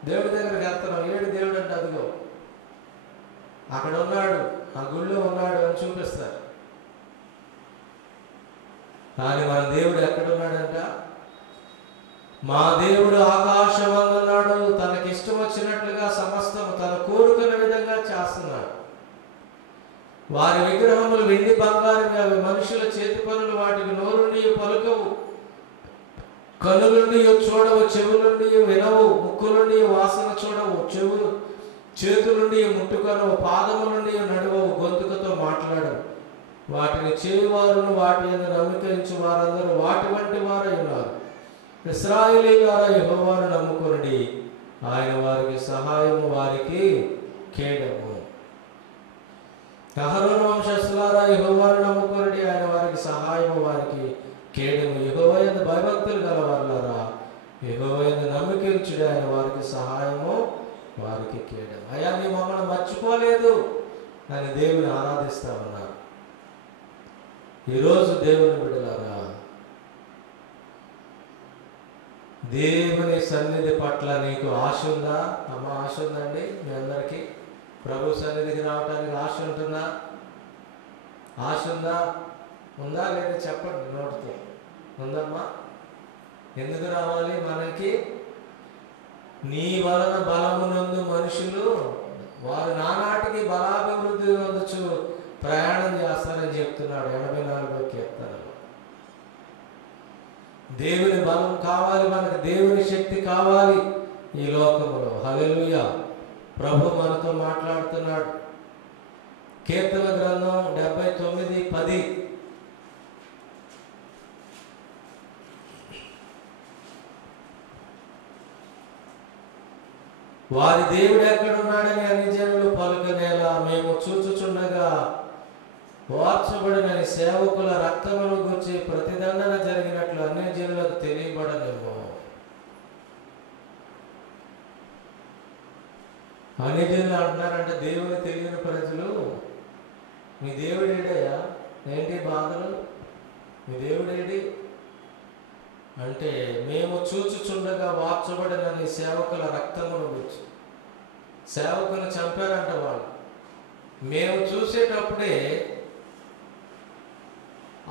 దేవుడి దగ్గరికి వెళ్తున్నాం, ఏడు దేవుడు అంటే అదిగో అక్కడ ఉన్నాడు, ఆ గుళ్ళో ఉన్నాడు అని చూపిస్తారు. కానీ మన దేవుడు ఎక్కడున్నాడంట? మా దేవుడు ఆకాశమందున్నాడు, తనకి ఇష్టం వచ్చినట్లుగా సమస్తం తన కోరుకున్న విధంగా చేస్తున్నాడు. వారి విగ్రహములు వెండి బంగారం, అవి మనుషుల చేతి పనులు, వాటికి నోరుండి పలుకవు, కనులుండి చూడవు, చెవులుండి వినవు, ముక్కులుండి వాసన చూడవు, చేతులుండి ముట్టుకొనవు, పాదములుండి నడవవు, గొంతుకతో మాట్లాడవు. వాటిని చేయువారును వాటి యందు నమ్మకరించు వారందరూ వాటి వంటి వారై ఉన్నారు. ఇశ్రాయేలీయులారా, యెహోవాను నమ్ముకొనుడి, ఆయన వారికి సహాయము, వారికి కేడము. అహరోను వంశస్థులారా, యెహోవాను నమ్ముకొనుడి, ఆయన వారికి సహాయము, వారికి కేడము. యెహోవా యందు భయభక్తులు గలవారులారా, యెహోవా యందు నమ్మకరించుడి, ఆయన వారికి సహాయము, వారికి కేడము. అయ్యా, నీ మమ్మల్ని మర్చిపోలేదు అని దేవుని ఆరాధిస్తా ఉన్నారు. ఈరోజు దేవుని బిడ్డలారా, దేవుని సన్నిధి పట్ల నీకు ఆశ ఉందా? అమ్మ, ఆశ ఉందండి మీ అందరికీ? ప్రభు సన్నిధికి రావడానికి ఆశ ఉంటుందా? ఆశ ఉందా? ఉందా లేదా చెప్పండి నోటితో. ఉందమ్మా? ఎందుకు రావాలి మనకి? నీ వలన బలమునందు మనుషులు వారు నానాటికి బలాభివృద్ధి పొందొచ్చు, ప్రయాణం చేస్తారని చెప్తున్నాడు 84వ కీర్తనలో. దేవుని బలం కావాలి మనకు, దేవుని శక్తి కావాలి ఈ లోకములో. హల్లెలూయా! ప్రభు మనతో మాట్లాడుతున్నాడు. కీర్తన గ్రంథం 79:10. వారి దేవుడు ఎక్కడున్నాడని అన్ని జనులు పలుకనేలా, మేము చూచుచుండగా వార్చబడినని సేవకుల రక్తమును గురించి ప్రతిదండన జరిగినట్లు అన్ని జనులకు తెలియబడనేమో. అన్ని జనులు అంటున్నారంటే దేవుని తెలియని ప్రజలు, మీ దేవుడేడయ్యా? ఏంటి బాధలు? మీ దేవుడేడి అంటే, మేము చూచుచుండగా వార్చబడినని సేవకుల రక్తమును గురించి. సేవకులను చంపారంట వాళ్ళు. మేము చూసేటప్పుడే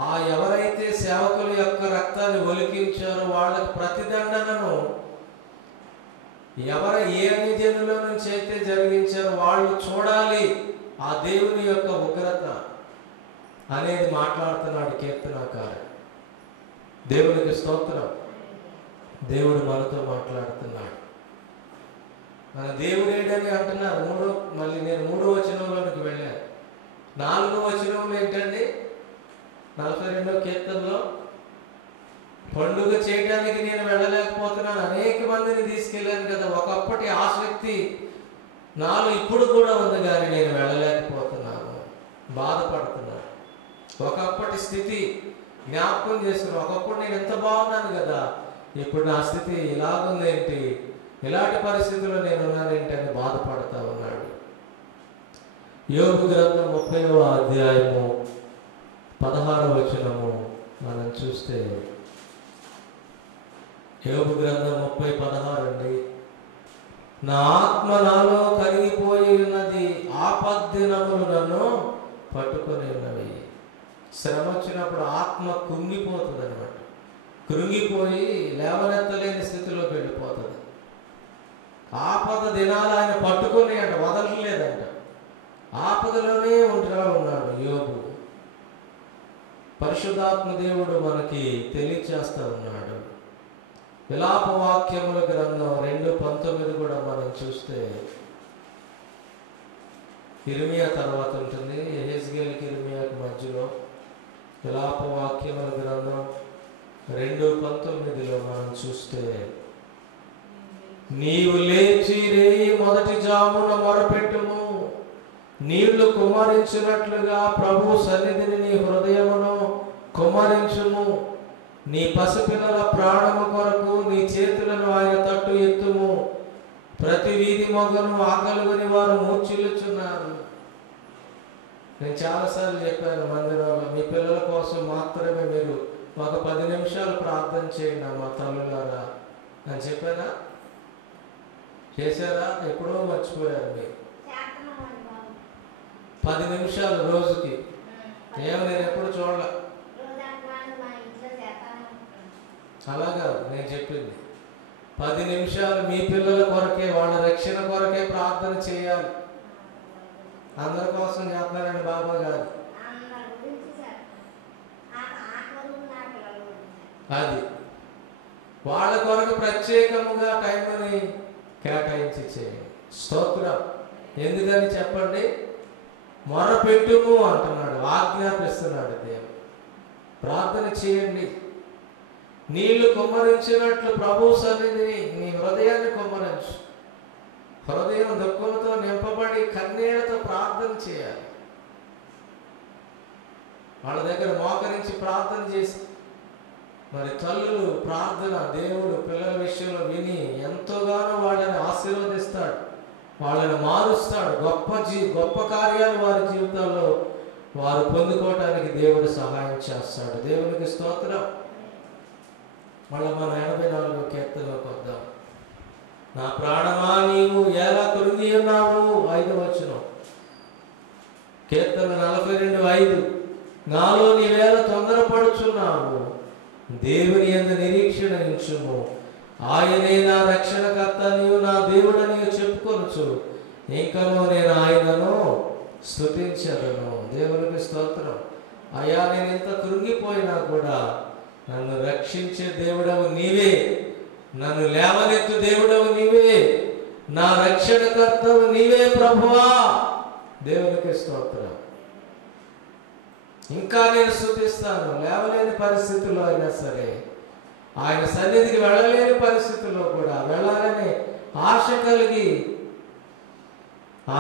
ఆ ఎవరైతే సేవకుల యొక్క రక్తాన్ని ఒలికించారో వాళ్ళకి ప్రతిదండనను ఏ అన్ని జనుల నుంచి అయితే జరిగించారో వాళ్ళు చూడాలి. ఆ దేవుని యొక్క ఉగ్రత అనేది మాట్లాడుతున్నాడు కీర్తనకారుడు. దేవునికి స్తోత్రం. దేవుడు మనతో మాట్లాడుతున్నాడు. మన దేవుడు ఏంటని అంటున్నారు. మళ్ళీ నేను 3వ వచనంలోనికి వెళ్ళాను. 4వ వచనంలో ఏంటండి? 42వ కీర్తనలో, పండుగ చేయడానికి నేను వెళ్ళలేకపోతున్నాను, అనేక మందిని తీసుకెళ్ళాను కదా, ఒకప్పటి ఆసక్తి నాలో ఇప్పుడు కూడా ఉంది కానీ నేను వెళ్ళలేకపోతున్నాను, బాధపడుతున్నాను. ఒకప్పటి స్థితి జ్ఞాపకం చేసుకున్నాను. ఒకప్పుడు నేను ఎంత బాగున్నాను కదా, ఇప్పుడు నా స్థితి ఇలాగుందేంటి, ఇలాంటి పరిస్థితుల్లో నేను ఉన్నానేంటి అని బాధపడతా ఉన్నాడు. యోబు గ్రంథం 30వ అధ్యాయము 16వ వచనము మనం చూస్తే, యోబు గ్రంథం 30:16 అండి. నా ఆత్మ నాలో కరిగిపోయి ఉన్నది, ఆపద్దినములు నన్ను పట్టుకొని ఉన్నవి. శ్రమ వచ్చినప్పుడు ఆత్మ కుంగిపోతుంది అనమాట. కృంగిపోయి లేవనెత్తలేని స్థితిలోకి వెళ్ళిపోతుంది. ఆపద దినాలు ఆయన పట్టుకొని అంట, వదలలేదంట. ఆపదలోనే ఉన్నాడు యోబు. పరిశుద్ధాత్మ దేవుడు మనకి తెలియచేస్తా ఉన్నాడు. విలాప వాక్యముల గ్రంథం 2:19 కూడా మనం చూస్తే, ఇర్మియా తర్వాత ఉంటుంది, యెహెజ్కేలుకి ఇర్మియాకి మధ్యలో విలాప వాక్యముల గ్రంథం 2:19 మనం చూస్తే, నీవు లేచి రేయి మొదటి జామున మొరపెట్టుము, నీళ్లు కుమ్మరించినట్లుగా ప్రభు సన్నిధిని నీ హృదయమును కుమ్మరించుము. నీ పసిపిల్లల ప్రాణము కొరకు నీ చేతులను ఆయన తట్టు ఎత్తుము. ప్రతి వీధి మొగను ఆకలుగని వారు మూర్ఛిల్లుచున్నారు. నేను చాలాసార్లు చెప్పాను మందిరంలో, మీ పిల్లల కోసం మాత్రమే మీరు ఒక 10 నిమిషాలు ప్రార్థన చేయండి మా తల్లులారా అని చెప్పానా? చేశారా? ఎప్పుడో మర్చిపోయారు మీరు. 10 నిమిషాలు రోజుకి. ఏమో నేను ఎప్పుడు చూడలే. అలాగా నేను చెప్పింది 10 నిమిషాలు మీ పిల్లల కొరకే, వాళ్ళ రక్షణ కొరకే ప్రార్థన చేయాలి. అందరి కోసం చేస్తున్నారండి బాబా గారు. అది వాళ్ళ కొరకు ప్రత్యేకముగా టైంని కేటాయించి చేయండి. స్తోత్రం. ఎందుకని చెప్పండి? మొరపెట్టుము అంటున్నాడు, ఆజ్ఞాపిస్తున్నాడు దేవుడు. ప్రార్థన చేయండి. నీళ్లు కుమ్మరించినట్లు ప్రభు సన్నిధిని నీ హృదయాన్ని కుమ్మరించు. హృదయం దుఃఖంతో నింపబడి కన్నీళ్లతో ప్రార్థన చేయాలి. వాళ్ళ దగ్గర మోకరించి ప్రార్థన చేసి, మరి తల్లులు ప్రార్థన దేవుడు పిల్లల విషయంలో విని ఎంతోగానో వాళ్ళని ఆశీర్వదిస్తాడు, వాళ్ళని మారుస్తాడు. గొప్ప కార్యాలు వారి జీవితాల్లో వారు పొందుకోవటానికి దేవుడు సహాయం చేస్తాడు. దేవునికి స్తోత్రం. మళ్ళీ మన 84వ కీర్తనలోకి వద్దాం. నా ప్రాణమా నీవు ఎలా కృంగి ఉన్నావు? 5వ వచనం, కీర్తన 42:5. నాలో నీవేళ తొందరపడుచున్నావు, దేవుని యందు నిరీక్షణ ఉంచుము. ఆయనే నా రక్షణకర్త, నీవు నా దేవుడని చెప్పుకొనుచు, ఇంకనూ నేను ఆయనను స్తుతించదను. దేవునికి స్తోత్రం. అయ్యా, నేను ఇంత కృంగిపోయినా కూడా నన్ను రక్షించే దేవుడవు నీవే, నన్ను లేవనెత్తు దేవుడవు నీవే, నా రక్షణకర్తవు నీవే ప్రభువా. దేవునికి స్తోత్రం. ఇంకా నేను స్తుతిస్తాను. లేవలేని పరిస్థితుల్లో అయినా సరే, ఆయన సన్నిధికి వెళ్ళలేని పరిస్థితుల్లో కూడా వెళ్ళాలని ఆశ కలిగి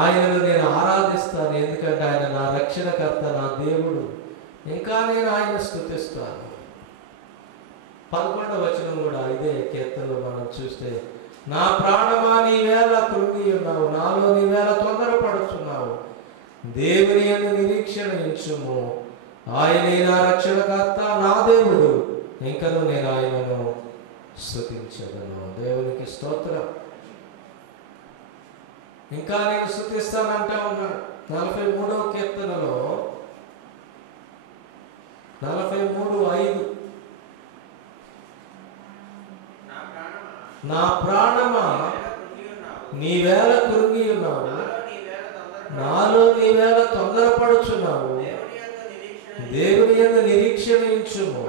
ఆయనను నేను ఆరాధిస్తాను. ఎందుకంటే ఆయన నా రక్షణకర్త, నా దేవుడు. ఇంకా నేను ఆయన స్తుతిస్తాను. 11వ వచనం కూడా ఇదే కీర్తనలో మనం చూస్తే, నా ప్రాణమా నీవేళ కృంగి ఉన్నావు, నాలో నీవేళ తొందరపడుచున్నావు, దేవుని యందు నిరీక్షణ ఉంచుము. ఆయనే నా రక్షణకర్త, నా దేవుడు, ఇంకను నేను ఆయనను స్తుతించదను. దేవునికి స్తోత్రం. ఇంకా నేను స్తుతిస్తానంటా ఉన్నాడు. 43వ కీర్తనలో 43:5, నా ప్రాణమా నీవేళ కృంగి ఉన్నావు, నాలో నీవేళ తొందరపడుచున్నావు, దేవుని యందు నిరీక్షణ ఉంచుము.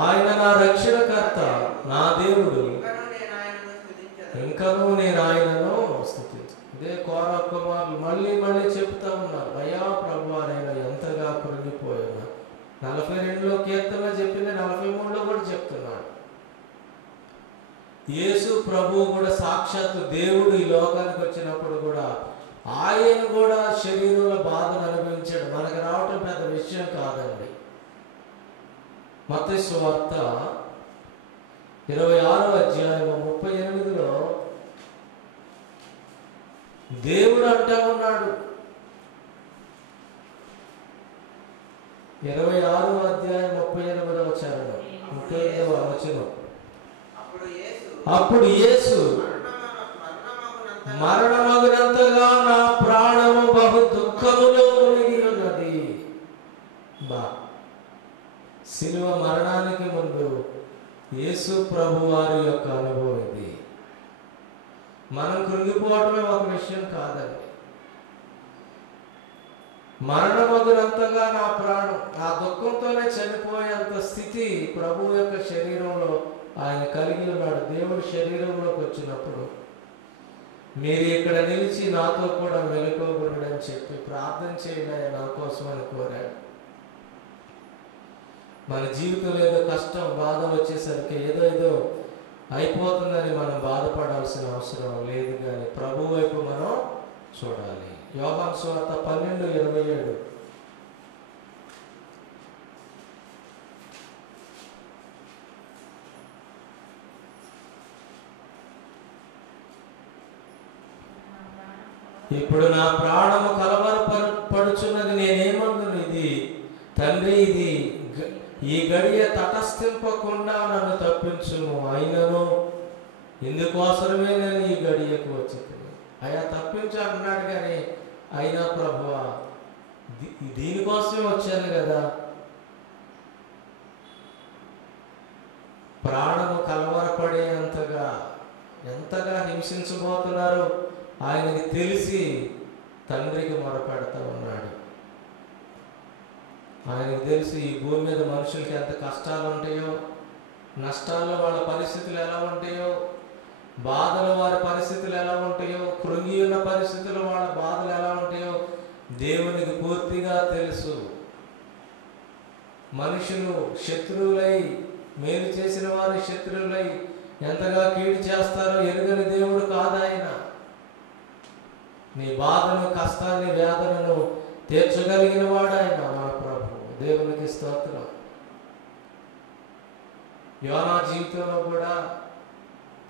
ఆయన నా రక్షణకర్త, నా దేవుడు, ఇంకనూ నేను ఆయనను స్తుతించు. ఇదే కోరా కుమారులు మళ్ళీ చెప్తా ఉన్నారు, అయ్యా ప్రభువా నేను ఎంతగా కృంగిపోయినా. 42లో కీర్తనలో చెప్పింది 43లో కూడా చెప్తున్నాడు. యేసు ప్రభువు కూడా సాక్షాత్తు దేవుడు ఈ లోకానికి వచ్చినప్పుడు కూడా ఆయన కూడా శరీరంలో బాధను అనుభవించాడు. మనకు రావటం పెద్ద విషయం కాదండి. మత్తయి సువార్త 26వ అధ్యాయం 38లో దేవుడు అంటా ఉన్నాడు. 26వ అధ్యాయం 38వ చరణం 38వ వచనం, అప్పుడు యేసు మరణమగునంతగా నా ప్రాణము బహు దుఃఖములో మునిగి ఉన్నది. శిలువ మరణానికి ముందు యేసు ప్రభు వారి యొక్క అనుభవం ఇది. మనం కృంగిపోవటమే ఒక విషయం కాదండి. మరణమగునంతగా నా ప్రాణం, ఆ దుఃఖంతోనే చనిపోయేంత స్థితి ప్రభు యొక్క శరీరంలో ఆయన కలిగి ఉన్నాడు. దేవుడు శరీరంలోకి వచ్చినప్పుడు మీరు ఇక్కడ నిలిచి నాతో కూడా మెలకువబడని చెప్పి ప్రార్థన చేయండి నా కోసం అని కోరాడు. మన జీవితంలో ఏదో కష్టం బాధ వచ్చేసరికి ఏదో అయిపోతుందని మనం బాధపడాల్సిన అవసరం లేదు, కానీ ప్రభు వైపు మనం చూడాలి. యోహాను సువార్త 12:27. ఇప్పుడు నా ప్రాణము కలవరపడుచున్నది, నేనేమందును, ఇది తండ్రి, ఈ గడియ తటస్థింపకుండా నన్ను తప్పించుము. అయినను ఇందుకోసమే నేను ఈ గడియకు వచ్చింది. అయ్యా తప్పించు అన్నాడు, కానీ అయినా ప్రభువా దీనికోసమే వచ్చాను కదా. ప్రాణము కలవరపడే ఎంతగా హింసించబోతున్నారో ఆయనకి తెలిసి తండ్రికి మొరపెడతా ఉన్నాడు. ఆయనకు తెలిసి ఈ భూమి మీద మనుషులకి ఎంత కష్టాలు ఉంటాయో, నష్టాల్లో వాళ్ళ పరిస్థితులు ఎలా ఉంటాయో, బాధలు వారి పరిస్థితులు ఎలా ఉంటాయో, కృంగి ఉన్న పరిస్థితులు వాళ్ళ బాధలు ఎలా ఉంటాయో దేవునికి పూర్తిగా తెలుసు. మనుషులు శత్రువులై, మేలు చేసిన వారి శత్రువులై ఎంతగా కీడు చేస్తారో ఎరుగని దేవుడు కాదాయన. నీ బాధను, కష్టాన్ని, వేదనను తీర్చగలిగిన వాడు ఆయన మన ప్రభు. దేవునికి స్తోత్రం. యోనా జీవితంలో కూడా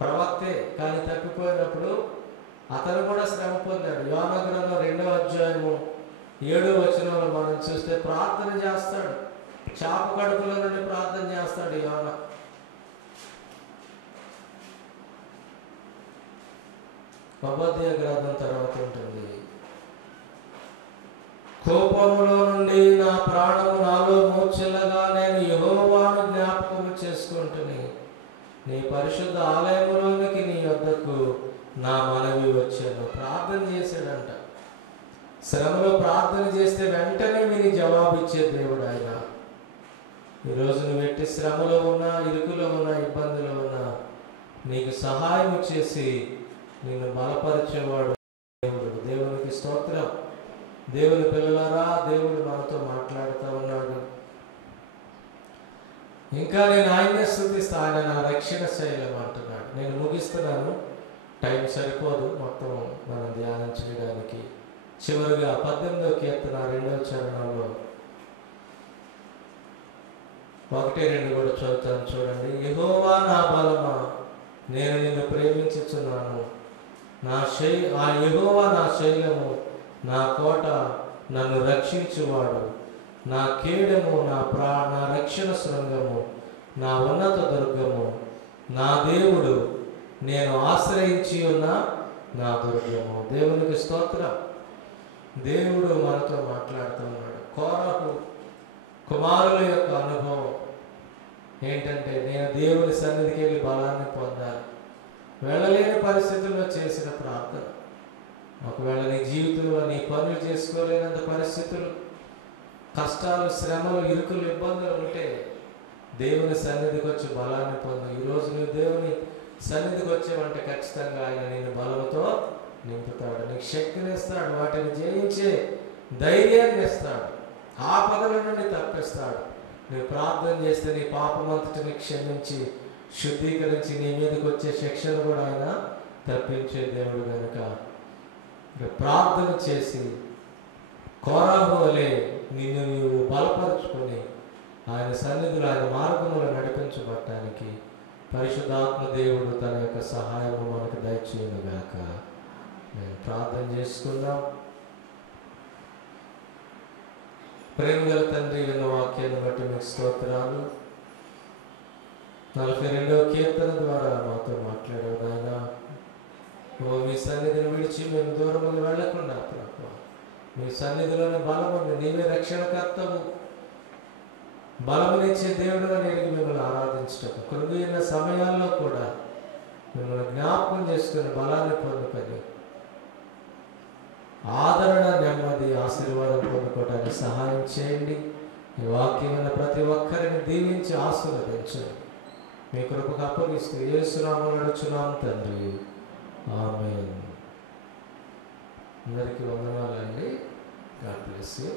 ప్రవక్తే, కానీ తప్పిపోయినప్పుడు అతను కూడా శ్రమ పొందాడు. యోనా గ్రంథం 2వ అధ్యాయము 7వ వచనంలో మనం చూస్తే ప్రార్థన చేస్తాడు. చాప కడుపులో నుండి ప్రార్థన చేస్తాడు యోనా. ఉపదేయ గ్రంథం తర్వాత ఉంటుంది, కోపములో నుండి నా ప్రాణము నాలో మూర్ఛిల్లగా నేను యెహోవాను జ్ఞాపకం చేసుకుంటుని నీ పరిశుద్ధ ఆలయములోనికి నీ వద్దకు నా మనవి వచ్చాను. ప్రార్థన చేశాడంట. శ్రమలో ప్రార్థన చేస్తే వెంటనే విని జవాబిచ్చే దేవుడు ఆయన. ఈరోజు నువ్వు ఎట్టి శ్రమలో ఉన్నా, ఇరుకులో ఉన్నా, ఇబ్బందులో ఉన్నా నీకు సహాయం చేసి నిన్ను బలపరిచేవాడు దేవుడు. దేవునికి స్తోత్రం. దేవుని పిల్లలారా, దేవుడు మనతో మాట్లాడుతూ ఉన్నాడు. ఇంకా నేను ఆయన్నే స్తుతిస్తా, ఆయన నా రక్షణ శైలం అంటున్నాడు. నేను ముగిస్తున్నాను, టైం సరిపోదు మొత్తం మనం ధ్యానం చేయడానికి. చివరిగా 18వ కీర్తన 2వ చరణంలో 1-2 కూడా చదువుతాను చూడండి. యెహోవా నా బలమా, నేను నిన్ను ప్రేమించుచున్నాను. ఆ యెహోవా నా శైలము, నా కోట, నన్ను రక్షించువాడు, నా కేడము, నా రక్షణ శృంగము, నా ఉన్నత దుర్గము, నా దేవుడు, నేను ఆశ్రయించి ఉన్న నా దుర్గము. దేవునికి స్తోత్రం. దేవుడు మనతో మాట్లాడుతూ ఉన్నాడు. కోరహు కుమారుల యొక్క అనుభవం ఏంటంటే, నేను దేవుని సన్నిధికి వెళ్ళి బలాన్ని పొందాలి. వెళ్ళలేని పరిస్థితుల్లో చేసిన ప్రార్థన. ఒకవేళ నీ జీవితంలో నీ పనులు చేసుకోలేనంత పరిస్థితులు, కష్టాలు, శ్రమలు, ఇరుకులు, ఇబ్బందులు ఉంటే దేవుని సన్నిధికి వచ్చి బలాన్ని పొందు. ఈరోజు నువ్వు దేవుని సన్నిధికి వచ్చావంటే ఖచ్చితంగా ఆయన నిన్ను బలంతో నింపుతాడు, నీకు శక్తిని ఇస్తాడు, వాటిని జయించే ధైర్యాన్ని ఇస్తాడు, ఆపదల నుండి తప్పిస్తాడు. నువ్వు ప్రార్థన చేస్తే నీ పాపమంతటిని క్షమించి శుద్ధీకరించి నీ మీదకి వచ్చే శిక్షను కూడా ఆయన తప్పించే దేవుడు కనుక ప్రార్థన చేసి కోరాహు వలె నిన్ను నీవు బలపరుచుకొని ఆయన సన్నిధిలో, ఆయన మార్గంలో నడిపించబడటానికి పరిశుద్ధాత్మ దేవుడు తన యొక్క సహాయము మనకు దయచేయునుగాక. నేను ప్రార్థన చేసుకుందాం. ప్రేమగల తండ్రి, విన్న వాక్యాన్ని బట్టి మీకు స్తోత్రాలు. 42వ కీర్తన ద్వారా మాతో మాట్లాడావు నాయన. మీ సన్నిధిని విడిచి మేము దూరములు వెళ్లకుండా ప్రభు, మీ సన్నిధిలోని బలం ఉంది. నీవే రక్షణకర్తవు, బలమునిచ్చే దేవుడు అని మిమ్మల్ని ఆరాధించటం, కృంగిన సమయాల్లో కూడా మిమ్మల్ని జ్ఞాపకం చేసుకుని బలాన్ని పొందుకొని ఆదరణ, నెమ్మది, ఆశీర్వాదం పొందుకోవడానికి సహాయం చేయండి. ఈ వాక్యమైన ప్రతి ఒక్కరిని దీవించి ఆశీర్వదించండి. మీ కృపకు అప్పగిస్తూ యేసు నామములో అడుగుచున్నాము తండ్రి, ఆమేన్. అందరికీ వందనాలండి. God bless you.